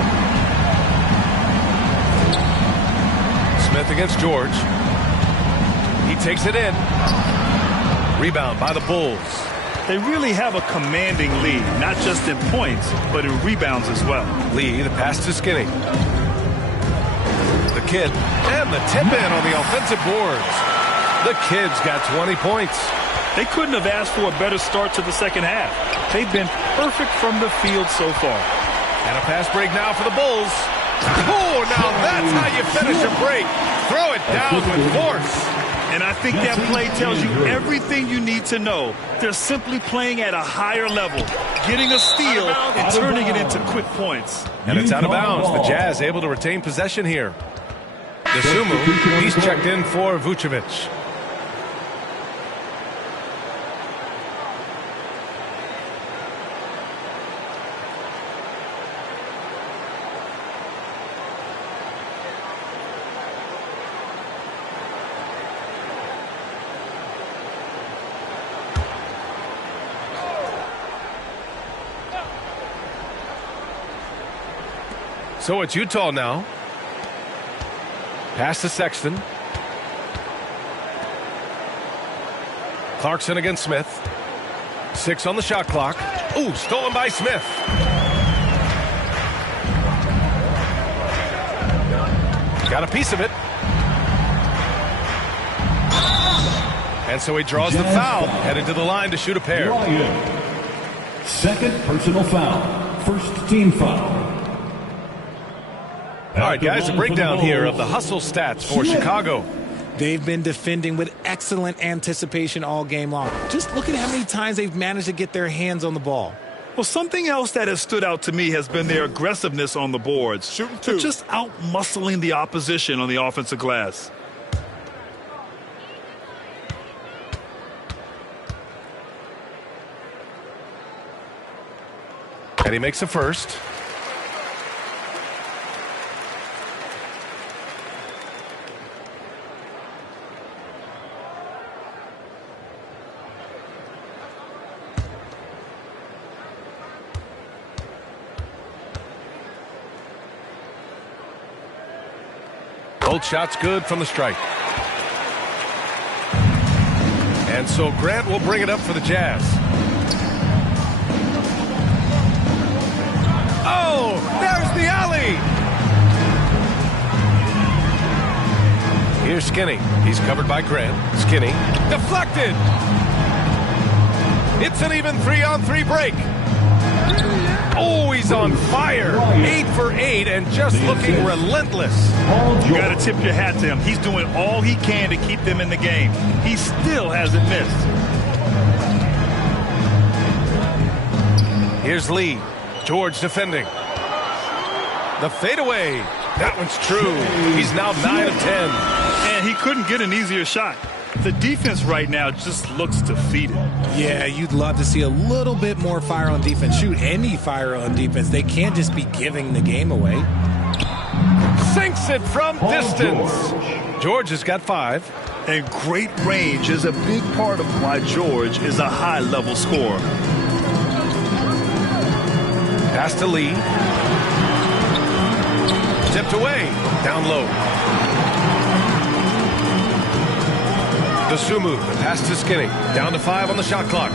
Smith against George. He takes it in. Rebound by the Bulls. They really have a commanding lead, not just in points, but in rebounds as well. Lee, the pass to Skinny. The Kid, and the tip-in on the offensive boards. The Kid's got 20 points. They couldn't have asked for a better start to the second half. They've been perfect from the field so far. And a pass break now for the Bulls. Oh, now that's how you finish a break. Throw it down with force. And I think that play tells you everything you need to know. They're simply playing at a higher level, getting a steal and turning it into quick points. And it's out of bounds. The Jazz able to retain possession here. Desumo, he's checked in for Vucevic. So it's Utah now. Pass to Sexton. Clarkson against Smith. 6 on the shot clock. Ooh, stolen by Smith. Got a piece of it. And so he draws the foul, headed to the line to shoot a pair. Second personal foul. First team foul. All right, guys, a breakdown here of the hustle stats for Chicago. They've been defending with excellent anticipation all game long. Just look at how many times they've managed to get their hands on the ball. Well, something else that has stood out to me has been their aggressiveness on the boards. Shooting They're two. just out-muscling the opposition on the offensive glass. And he makes a first. Both shots good from the strike. And so Grant will bring it up for the Jazz. Oh, there's the alley. Here's Skinny. He's covered by Grant. Skinny deflected. It's an even 3-on-3 break. Oh, he's on fire. 8 for 8 and just looking relentless. You got to tip your hat to him. He's doing all he can to keep them in the game. He still hasn't missed. Here's Lee. George defending. The fadeaway. That one's true. He's now 9 of 10. And he couldn't get an easier shot. The defense right now just looks defeated. Yeah, you'd love to see a little bit more fire on defense. Shoot, any fire on defense. They can't just be giving the game away. Sinks it from distance. George has got 5. And great range is a big part of why George is a high-level scorer. Pass to Lee. Tipped away. Down low. Sumu, the pass to Skinny. Down to 5 on the shot clock.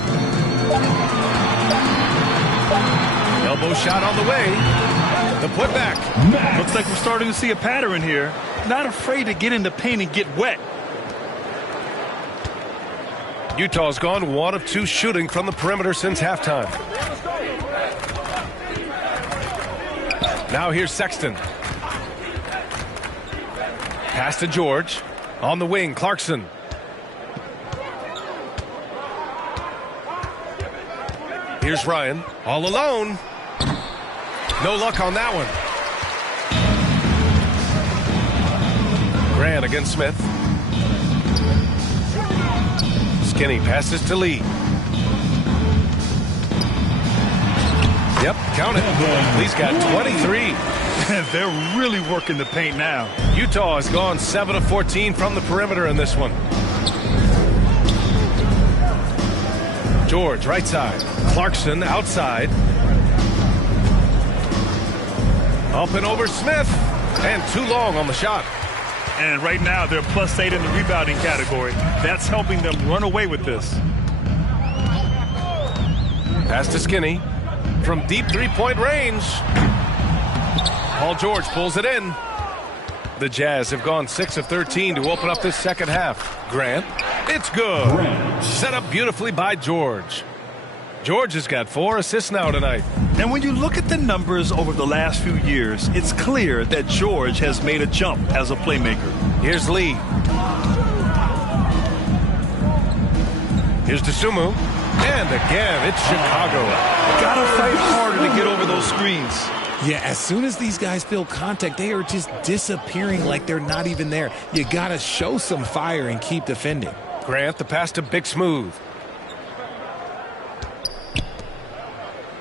Elbow shot on the way. The putback. Looks like we're starting to see a pattern here. Not afraid to get in the paint and get wet. Utah's gone 1 of 2 shooting from the perimeter since halftime. Now here's Sexton. Pass to George. On the wing, Clarkson. Here's Ryan, all alone. No luck on that one. Grant against Smith. Skinny passes to Lee. Yep, count it. Lee's got 23. They're really working the paint now. Utah has gone 7 of 14 from the perimeter in this one. George, right side. Clarkson, outside. Up and over Smith. And too long on the shot. And right now, they're +8 in the rebounding category. That's helping them run away with this. Pass to Skinny. From deep three-point range. Paul George pulls it in. The Jazz have gone 6 of 13 to open up this second half. Grant. It's good. Set up beautifully by George. George has got 4 assists now tonight. And when you look at the numbers over the last few years, it's clear that George has made a jump as a playmaker. Here's Lee. Here's Sumu. And again, it's Chicago. Gotta fight harder to get over those screens. Yeah, as soon as these guys feel contact, they are just disappearing like they're not even there. You got to show some fire and keep defending. Grant, the pass to Big Smooth.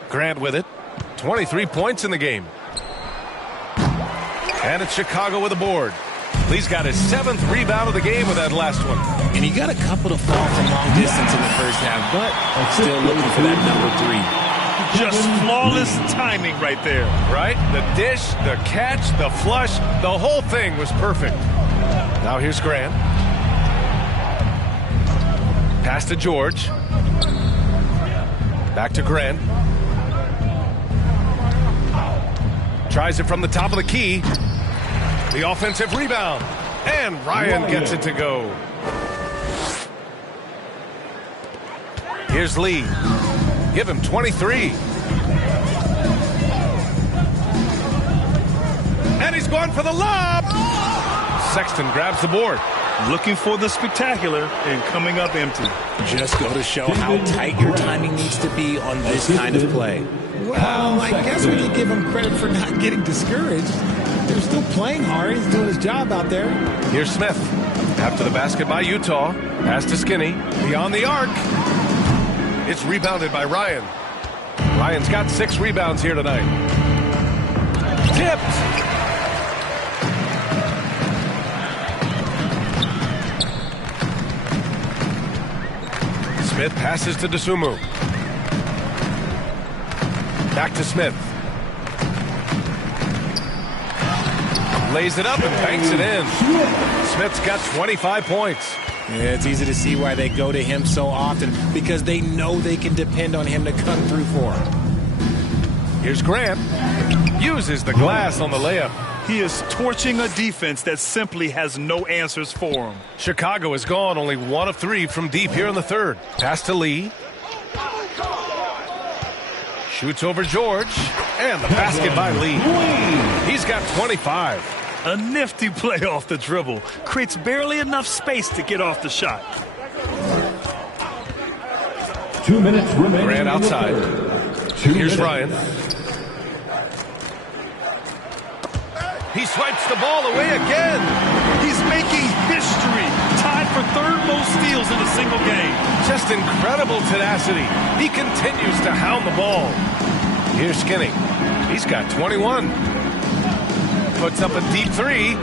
Grant with it. 23 points in the game. And it's Chicago with a board. Lee's got his 7th rebound of the game with that last one. And he got a couple to fall from long distance in the first half, but still looking for that number 3. Just flawless timing right there. Right? The dish, the catch, the flush, the whole thing was perfect. Now here's Grant. Pass to George. Back to Grant. Tries it from the top of the key. The offensive rebound. And Ryan gets it to go. Here's Lee. Give him 23. And he's going for the lob. Sexton grabs the board. Looking for the spectacular and coming up empty. Just go to show how tight your timing needs to be on this kind of play. Well, I guess we can give him credit for not getting discouraged. They're still playing hard. He's doing his job out there. Here's Smith. After the basket by Utah. Pass to Skinny. Beyond the arc. It's rebounded by Ryan. Ryan's got 6 rebounds here tonight. Tipped. Smith passes to Dosunmu. Back to Smith. Lays it up and banks it in. Smith's got 25 points. Yeah, it's easy to see why they go to him so often, because they know they can depend on him to come through for them. Here's Grant. Uses the glass on the layup. He is torching a defense that simply has no answers for him. Chicago is gone only 1 of 3 from deep here in the third. Pass to Lee. Shoots over George. And the basket by Lee. He's got 25. A nifty play off the dribble. Creates barely enough space to get off the shot. 2 minutes remaining. Grant outside. Here's Ryan. He swipes the ball away again. He's making history. Tied for 3rd most steals in a single game. Just incredible tenacity. He continues to hound the ball. Here's Skinny. He's got 21. Puts up a deep 3.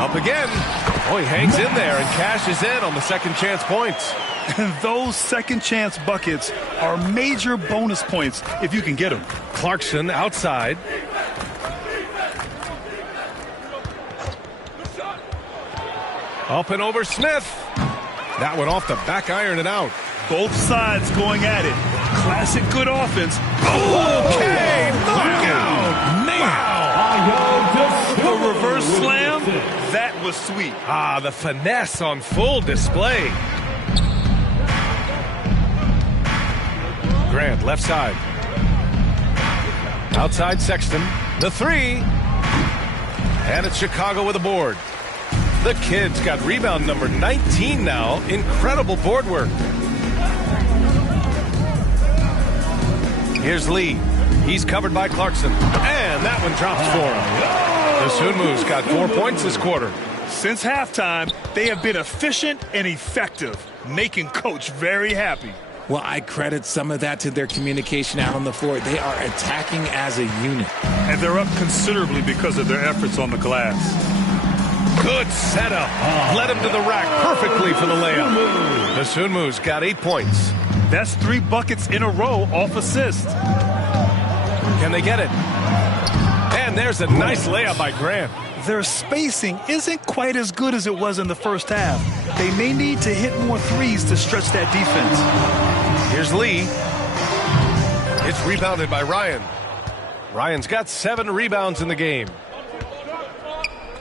Up again. Oh, he hangs in there and cashes in on the second chance points. And those second chance buckets are major bonus points if you can get them. Clarkson outside. Up and over Smith. That one off the back iron and out. Both sides going at it. Classic good offense. Okay, knockout. Wow. The reverse slam, that was sweet. Ah, the finesse on full display. Grant, left side. Outside Sexton. The 3. And it's Chicago with a board. The kid's got rebound number 19 now. Incredible board work. Here's Lee. He's covered by Clarkson. And that one drops for him. Dosunmu's got 4 points this quarter. Since halftime, they have been efficient and effective, making Coach very happy. Well, I credit some of that to their communication out on the floor. They are attacking as a unit. And they're up considerably because of their efforts on the glass. Good setup. Led him to the rack perfectly for the layup. Dosunmu's got 8 points. That's 3 buckets in a row off assist. Can they get it? And there's a nice layup by Grant. Their spacing isn't quite as good as it was in the first half. They may need to hit more threes to stretch that defense. Here's Lee. It's rebounded by Ryan. Ryan's got 7 rebounds in the game.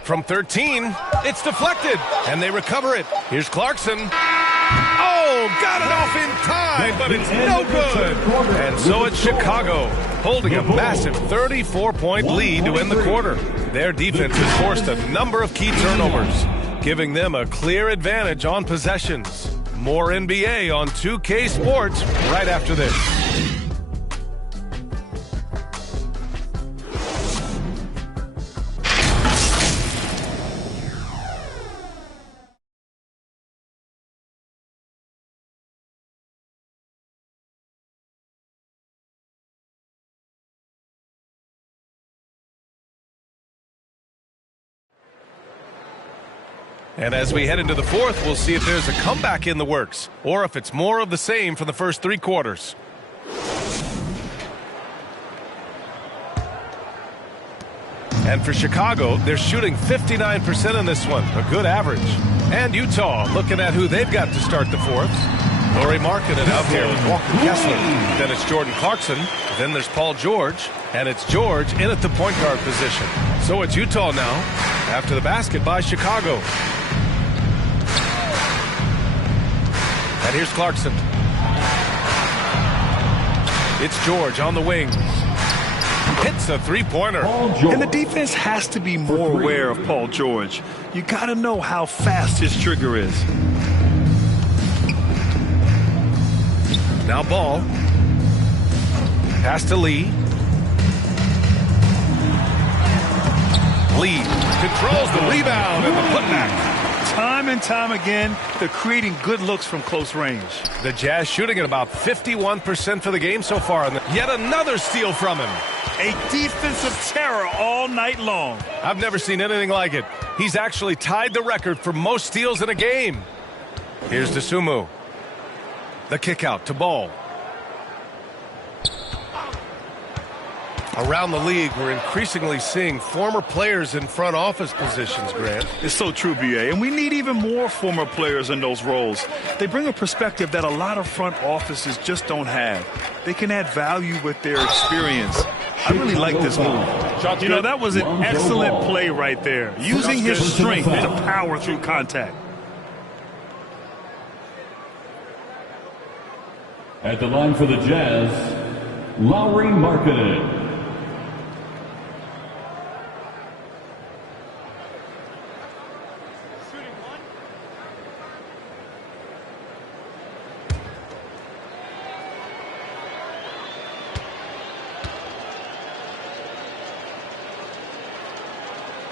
From 13, it's deflected, and they recover it. Here's Clarkson. Oh, got it off in time, but it's no good. And so it's Chicago, holding a massive 34-point lead to end the quarter. Their defense has forced a number of key turnovers, giving them a clear advantage on possessions. More NBA on 2K Sports right after this. And as we head into the fourth, we'll see if there's a comeback in the works or if it's more of the same from the first 3 quarters. And for Chicago, they're shooting 59% in this one, a good average. And Utah looking at who they've got to start the fourth. Lauri Markkanen out there with Walker Kessler. Then it's Jordan Clarkson. Then there's Paul George. And it's George in at the point guard position. So it's Utah now after the basket by Chicago. And here's Clarkson. It's George on the wing. Hits a three-pointer. And the defense has to be more aware of Paul George. You got to know how fast his trigger is. Now Ball. Pass to Lee. Lee controls the rebound and the putback. Time and time again, they're creating good looks from close range. The Jazz shooting at about 51% for the game so far. And yet another steal from him. A defensive terror all night long. I've never seen anything like it. He's actually tied the record for most steals in a game. Here's Dosunmu. The kick out to Ball. Around the league, we're increasingly seeing former players in front office positions, Grant. It's so true, B.A., and we need even more former players in those roles. They bring a perspective that a lot of front offices just don't have. They can add value with their experience. I really like this move. You know, that was an excellent play right there, using his strength to power through contact. At the line for the Jazz, Lauri Markkanen.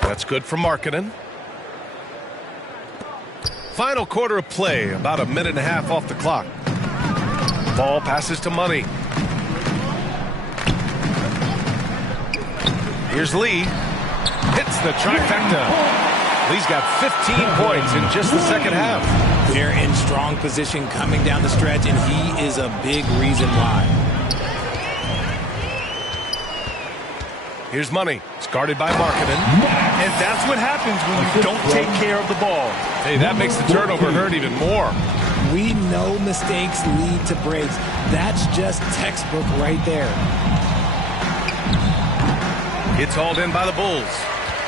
That's good for Markkanen. Final quarter of play, about a minute and a half off the clock. Ball passes to Money. Here's Lee. Hits the trifecta. Lee's got 15 points in just the second half. They're in strong position coming down the stretch, and he is a big reason why. Here's Money. It's guarded by Markkanen. And that's what happens when you don't take care of the ball. Hey, that makes the turnover hurt even more. We know mistakes lead to breaks. That's just textbook right there. It's hauled in by the Bulls.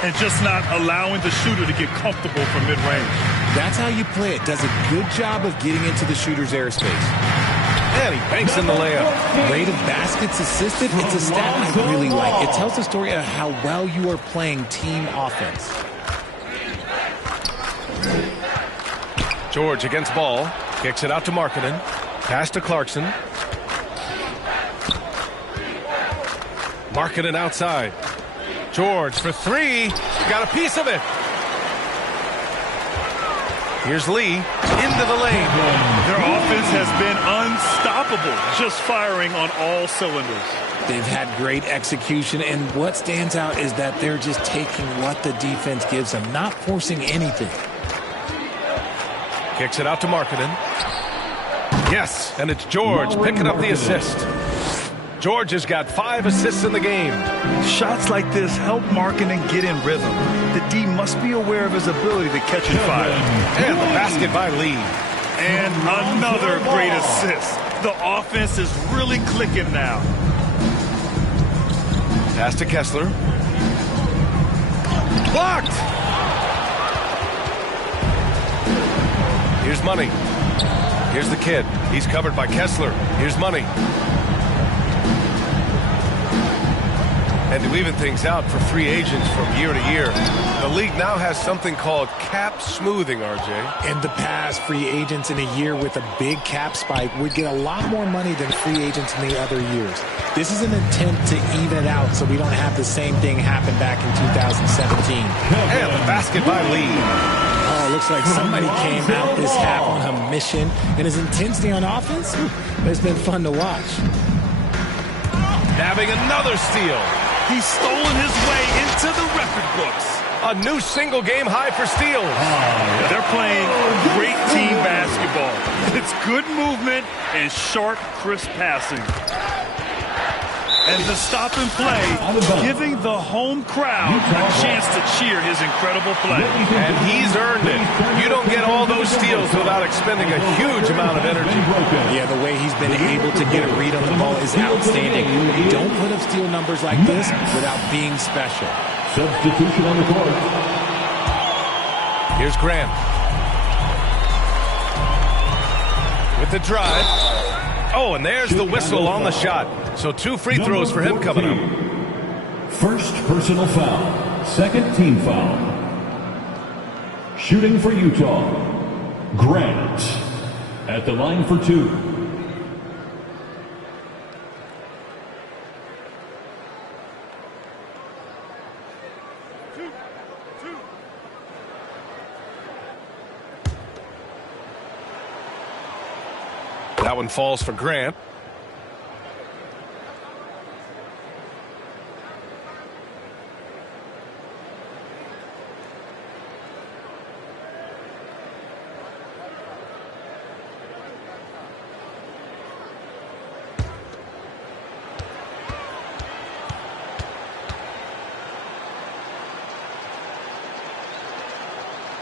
And just not allowing the shooter to get comfortable from mid-range. That's how you play it. Does a good job of getting into the shooter's airspace. And he banks in the layup. Rate of baskets assisted, it's a stat I really like. It tells the story of how well you are playing team offense. George against Ball. Kicks it out to Markkanen. Pass to Clarkson. Markkanen outside. George for three. Got a piece of it. Here's Lee into the lane. Their offense has been unstoppable, just firing on all cylinders. They've had great execution, and what stands out is that they're just taking what the defense gives them, not forcing anything. Kicks it out to Markkanen. Yes, and it's George picking up the assist. George has got 5 assists in the game. Shots like this help Markkanen get in rhythm. The D must be aware of his ability to catch and fire. And the basket by Lee. And another great assist. The offense is really clicking now. Pass to Kessler. Blocked! Here's Money. Here's the kid. He's covered by Kessler. Here's Money. And to even things out for free agents from year to year, the league now has something called cap smoothing, RJ. In the past, free agents in a year with a big cap spike would get a lot more money than free agents in the other years. This is an attempt to even it out so we don't have the same thing happen back in 2017. And the basket by Lee. Oh, looks like somebody came out this half on a mission. And his intensity on offense, it's been fun to watch. Nabbing another steal. He's stolen his way into the record books. A new single-game high for steals. They're playing great team basketball. It's good movement and sharp, crisp passing. And the stop and play, giving the home crowd a chance to cheer his incredible play. And he's earned it. You don't get all those steals without expending a huge amount of energy. Yeah, the way he's been able to get a read on the ball is outstanding. You don't put up steal numbers like this without being special. Substitution on the court. Here's Grant. With the drive. Oh, and there's the whistle on the shot. So 2 free throws for him coming up. First personal foul. Second team foul. Shooting for Utah, Grant at the line for 2. That one falls for Grant.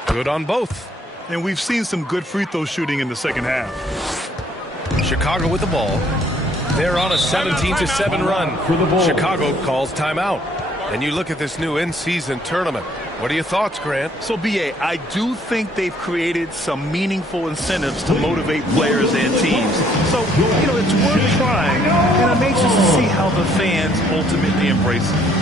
Good on both. And we've seen some good free throw shooting in the second half. Chicago with the ball. They're on a 17-7 run. Chicago calls timeout. And you look at this new in-season tournament. What are your thoughts, Grant? So, B.A., I do think they've created some meaningful incentives to motivate players and teams. So, you know, it's worth trying. And I'm anxious to see how the fans ultimately embrace it.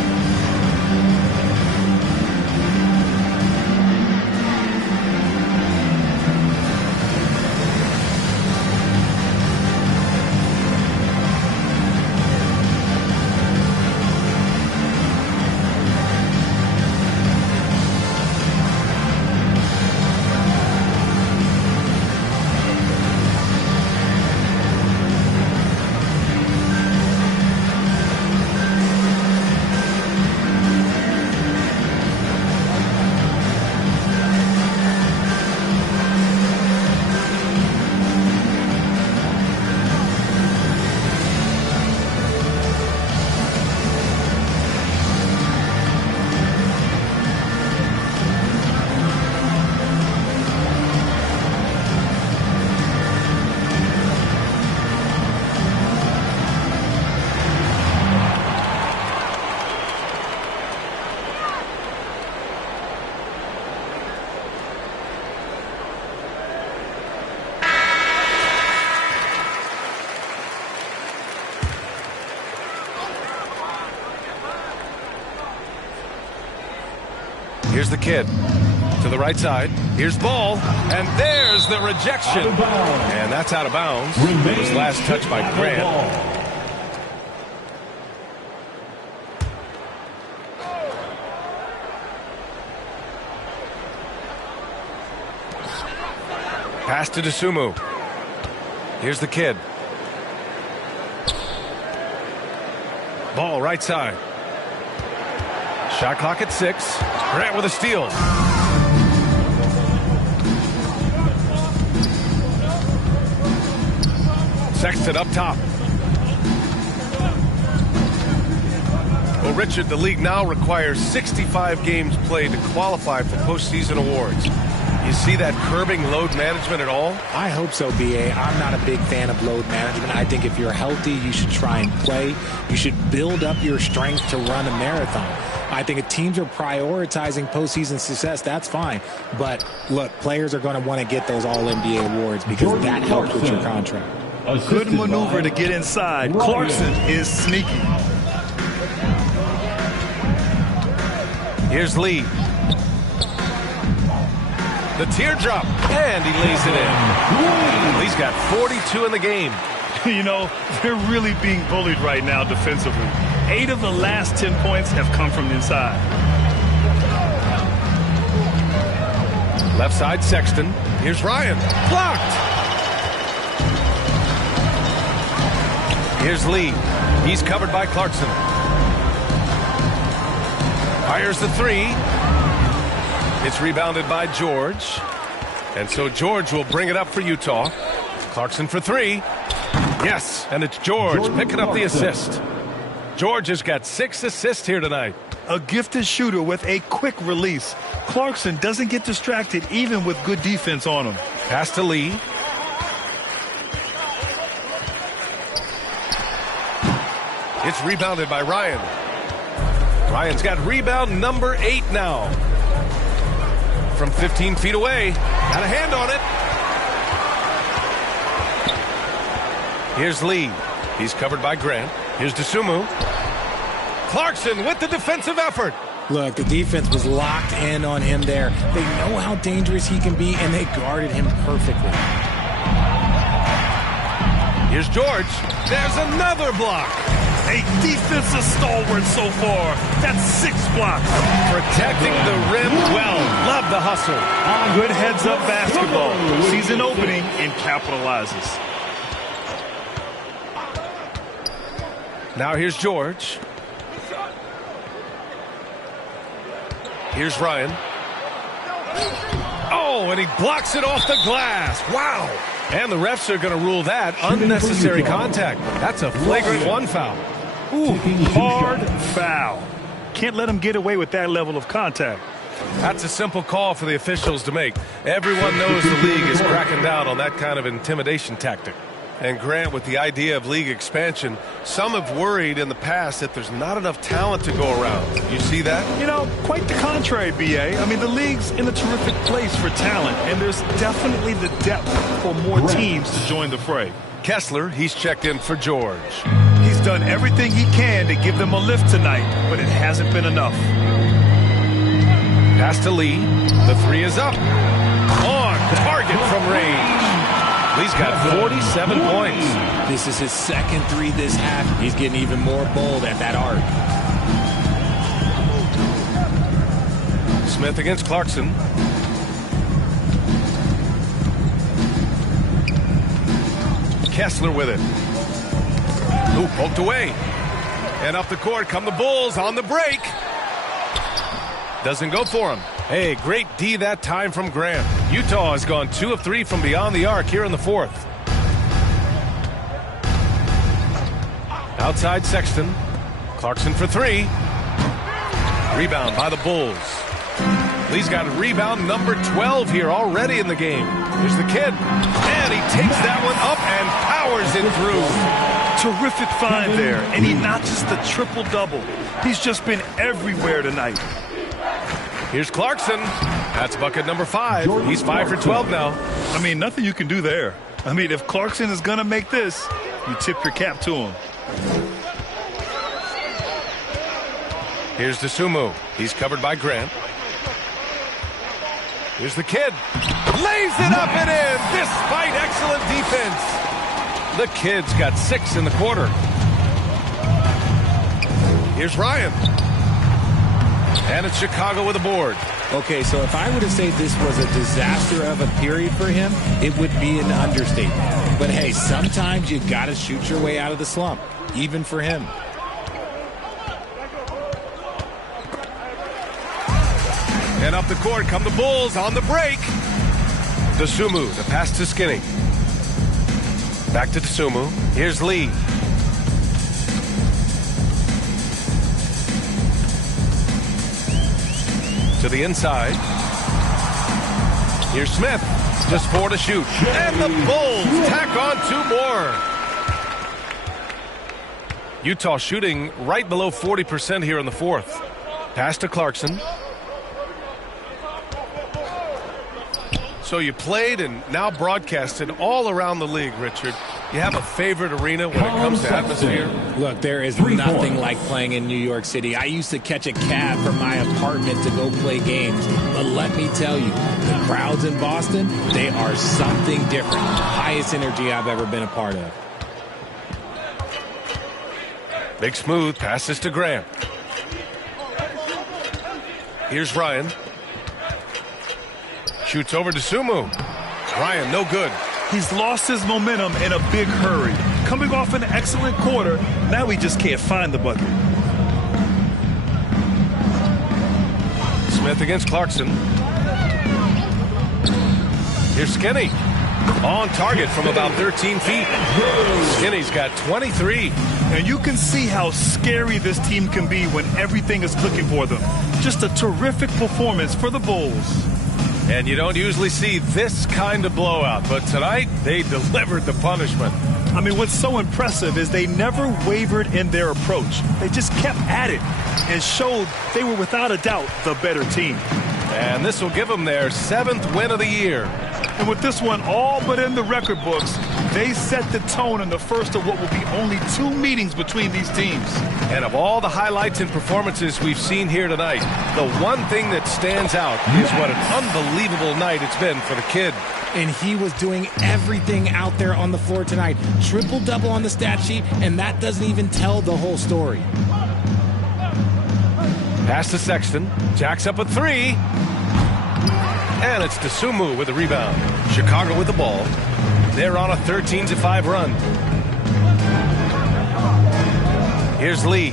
Here's the kid to the right side. Here's ball, and there's the rejection. And that's out of bounds. It was last touched by Grant. Pass to Dosunmu. Here's the kid. Ball right side. Shot clock at 6. Grant with a steal. Sexton up top. Well, Richard, the league now requires 65 games played to qualify for postseason awards. You see that curbing load management at all? I hope so, B.A. I'm not a big fan of load management. I think if you're healthy, you should try and play. You should build up your strength to run a marathon. I think if teams are prioritizing postseason success, that's fine. But, look, players are going to want to get those All-NBA awards because that helps with your contract. A good maneuver to get inside. Clarkson is sneaky. Here's Lee. The teardrop, and he lays it in. Lee's got 42 in the game. You know, they're really being bullied right now defensively. 8 of the last 10 points have come from inside. Left side, Sexton. Here's Ryan. Blocked. Here's Lee. He's covered by Clarkson. Fires the 3. It's rebounded by George. And so George will bring it up for Utah. Clarkson for 3. Yes, and it's George picking up the assist. George has got 6 assists here tonight. A gifted shooter with a quick release. Clarkson doesn't get distracted even with good defense on him. Pass to Lee. It's rebounded by Ryan. Ryan's got rebound number 8 now. From 15 feet away. Got a hand on it. Here's Lee. He's covered by Grant. Here's Dosunmu. Clarkson with the defensive effort. Look, the defense was locked in on him there. They know how dangerous he can be, and they guarded him perfectly. Here's George. There's another block. A defensive stalwart so far. That's 6 blocks. Protecting the rim well. Love the hustle. Good heads-up basketball. Sees an opening and capitalizes. Now here's George. Here's Ryan. Oh, and he blocks it off the glass. Wow. And the refs are going to rule that unnecessary contact. That's a flagrant 1 foul. Ooh, hard foul. Can't let him get away with that level of contact. That's a simple call for the officials to make. Everyone knows the league is cracking down on that kind of intimidation tactic. And Grant, with the idea of league expansion, some have worried in the past that there's not enough talent to go around. You see that? You know, quite the contrary, B.A. I mean, the league's in a terrific place for talent, and there's definitely the depth for more teams to join the fray. Kessler, he's checked in for George. He's done everything he can to give them a lift tonight, but it hasn't been enough. Pass to Lee. The 3 is up. On target from range. Lee's got 47 points. This is his second 3 this half. He's getting even more bold at that arc. Smith against Clarkson. Kessler with it. Ooh, poked away. And up the court come the Bulls on the break. Doesn't go for him. Hey, great D that time from Grant. Utah has gone 2 of 3 from beyond the arc here in the 4th. Outside Sexton. Clarkson for 3. Rebound by the Bulls. Lee's got a rebound number 12 here already in the game. There's the kid. And he takes that one up and powers it through. Terrific find there. And he notches the triple-double. He's just been everywhere tonight. Here's Clarkson. That's bucket number 5. He's 5 for 12 now. I mean, nothing you can do there. I mean, if Clarkson is going to make this, you tip your cap to him. Here's Dosunmu. He's covered by Grant. Here's the kid. Lays it up and in despite excellent defense. The kid's got 6 in the quarter. Here's Ryan. And it's Chicago with a board. Okay, so if I were to say this was a disaster of a period for him, it would be an understatement. But hey, sometimes you got to shoot your way out of the slump, even for him. And up the court come the Bulls on the break. Dosunmu, the pass to Skinny. Back to Dosunmu. Here's Lee. To the inside. Here's Smith. Just 4 to shoot. And the Bulls tack on 2 more. Utah shooting right below 40% here in the 4th. Pass to Clarkson. So you played and now broadcasted all around the league, Richard. You have a favorite arena when it comes to atmosphere? Look, there is nothing like playing in New York City. I used to catch a cab from my apartment to go play games. But let me tell you, the crowds in Boston, they are something different. Highest energy I've ever been a part of. Big smooth passes to Grant. Here's Ryan. Shoots over to Dosunmu. Ryan, no good. He's lost his momentum in a big hurry. Coming off an excellent quarter, now he just can't find the bucket. Smith against Clarkson. Here's Skinny. On target from about 13 feet. Skinny's got 23. And you can see how scary this team can be when everything is clicking for them. Just a terrific performance for the Bulls. And you don't usually see this kind of blowout, but tonight they delivered the punishment. I mean, what's so impressive is they never wavered in their approach. They just kept at it and showed they were without a doubt the better team. And this will give them their 7th win of the year. And with this one all but in the record books, they set the tone in the first of what will be only 2 meetings between these teams. And of all the highlights and performances we've seen here tonight, the one thing that stands out is what an unbelievable night it's been for the kid. And he was doing everything out there on the floor tonight. Triple-double on the stat sheet, and that doesn't even tell the whole story. Pass to Sexton. Jacks up a 3. And it's Dosunmu with the rebound. Chicago with the ball. They're on a 13-5 run. Here's Lee.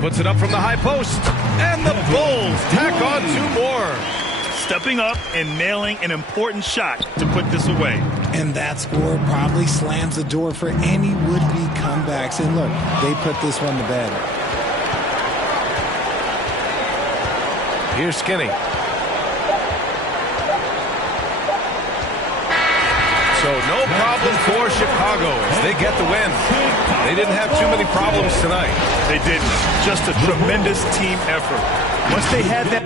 Puts it up from the high post. And the Bulls tack on 2 more. Stepping up and nailing an important shot to put this away. And that score probably slams the door for any would-be comebacks. And look, they put this one to bed. Here's Skinny. So no problem for Chicago as they get the win. They didn't have too many problems tonight. They didn't. Just a tremendous team effort. Once they had that...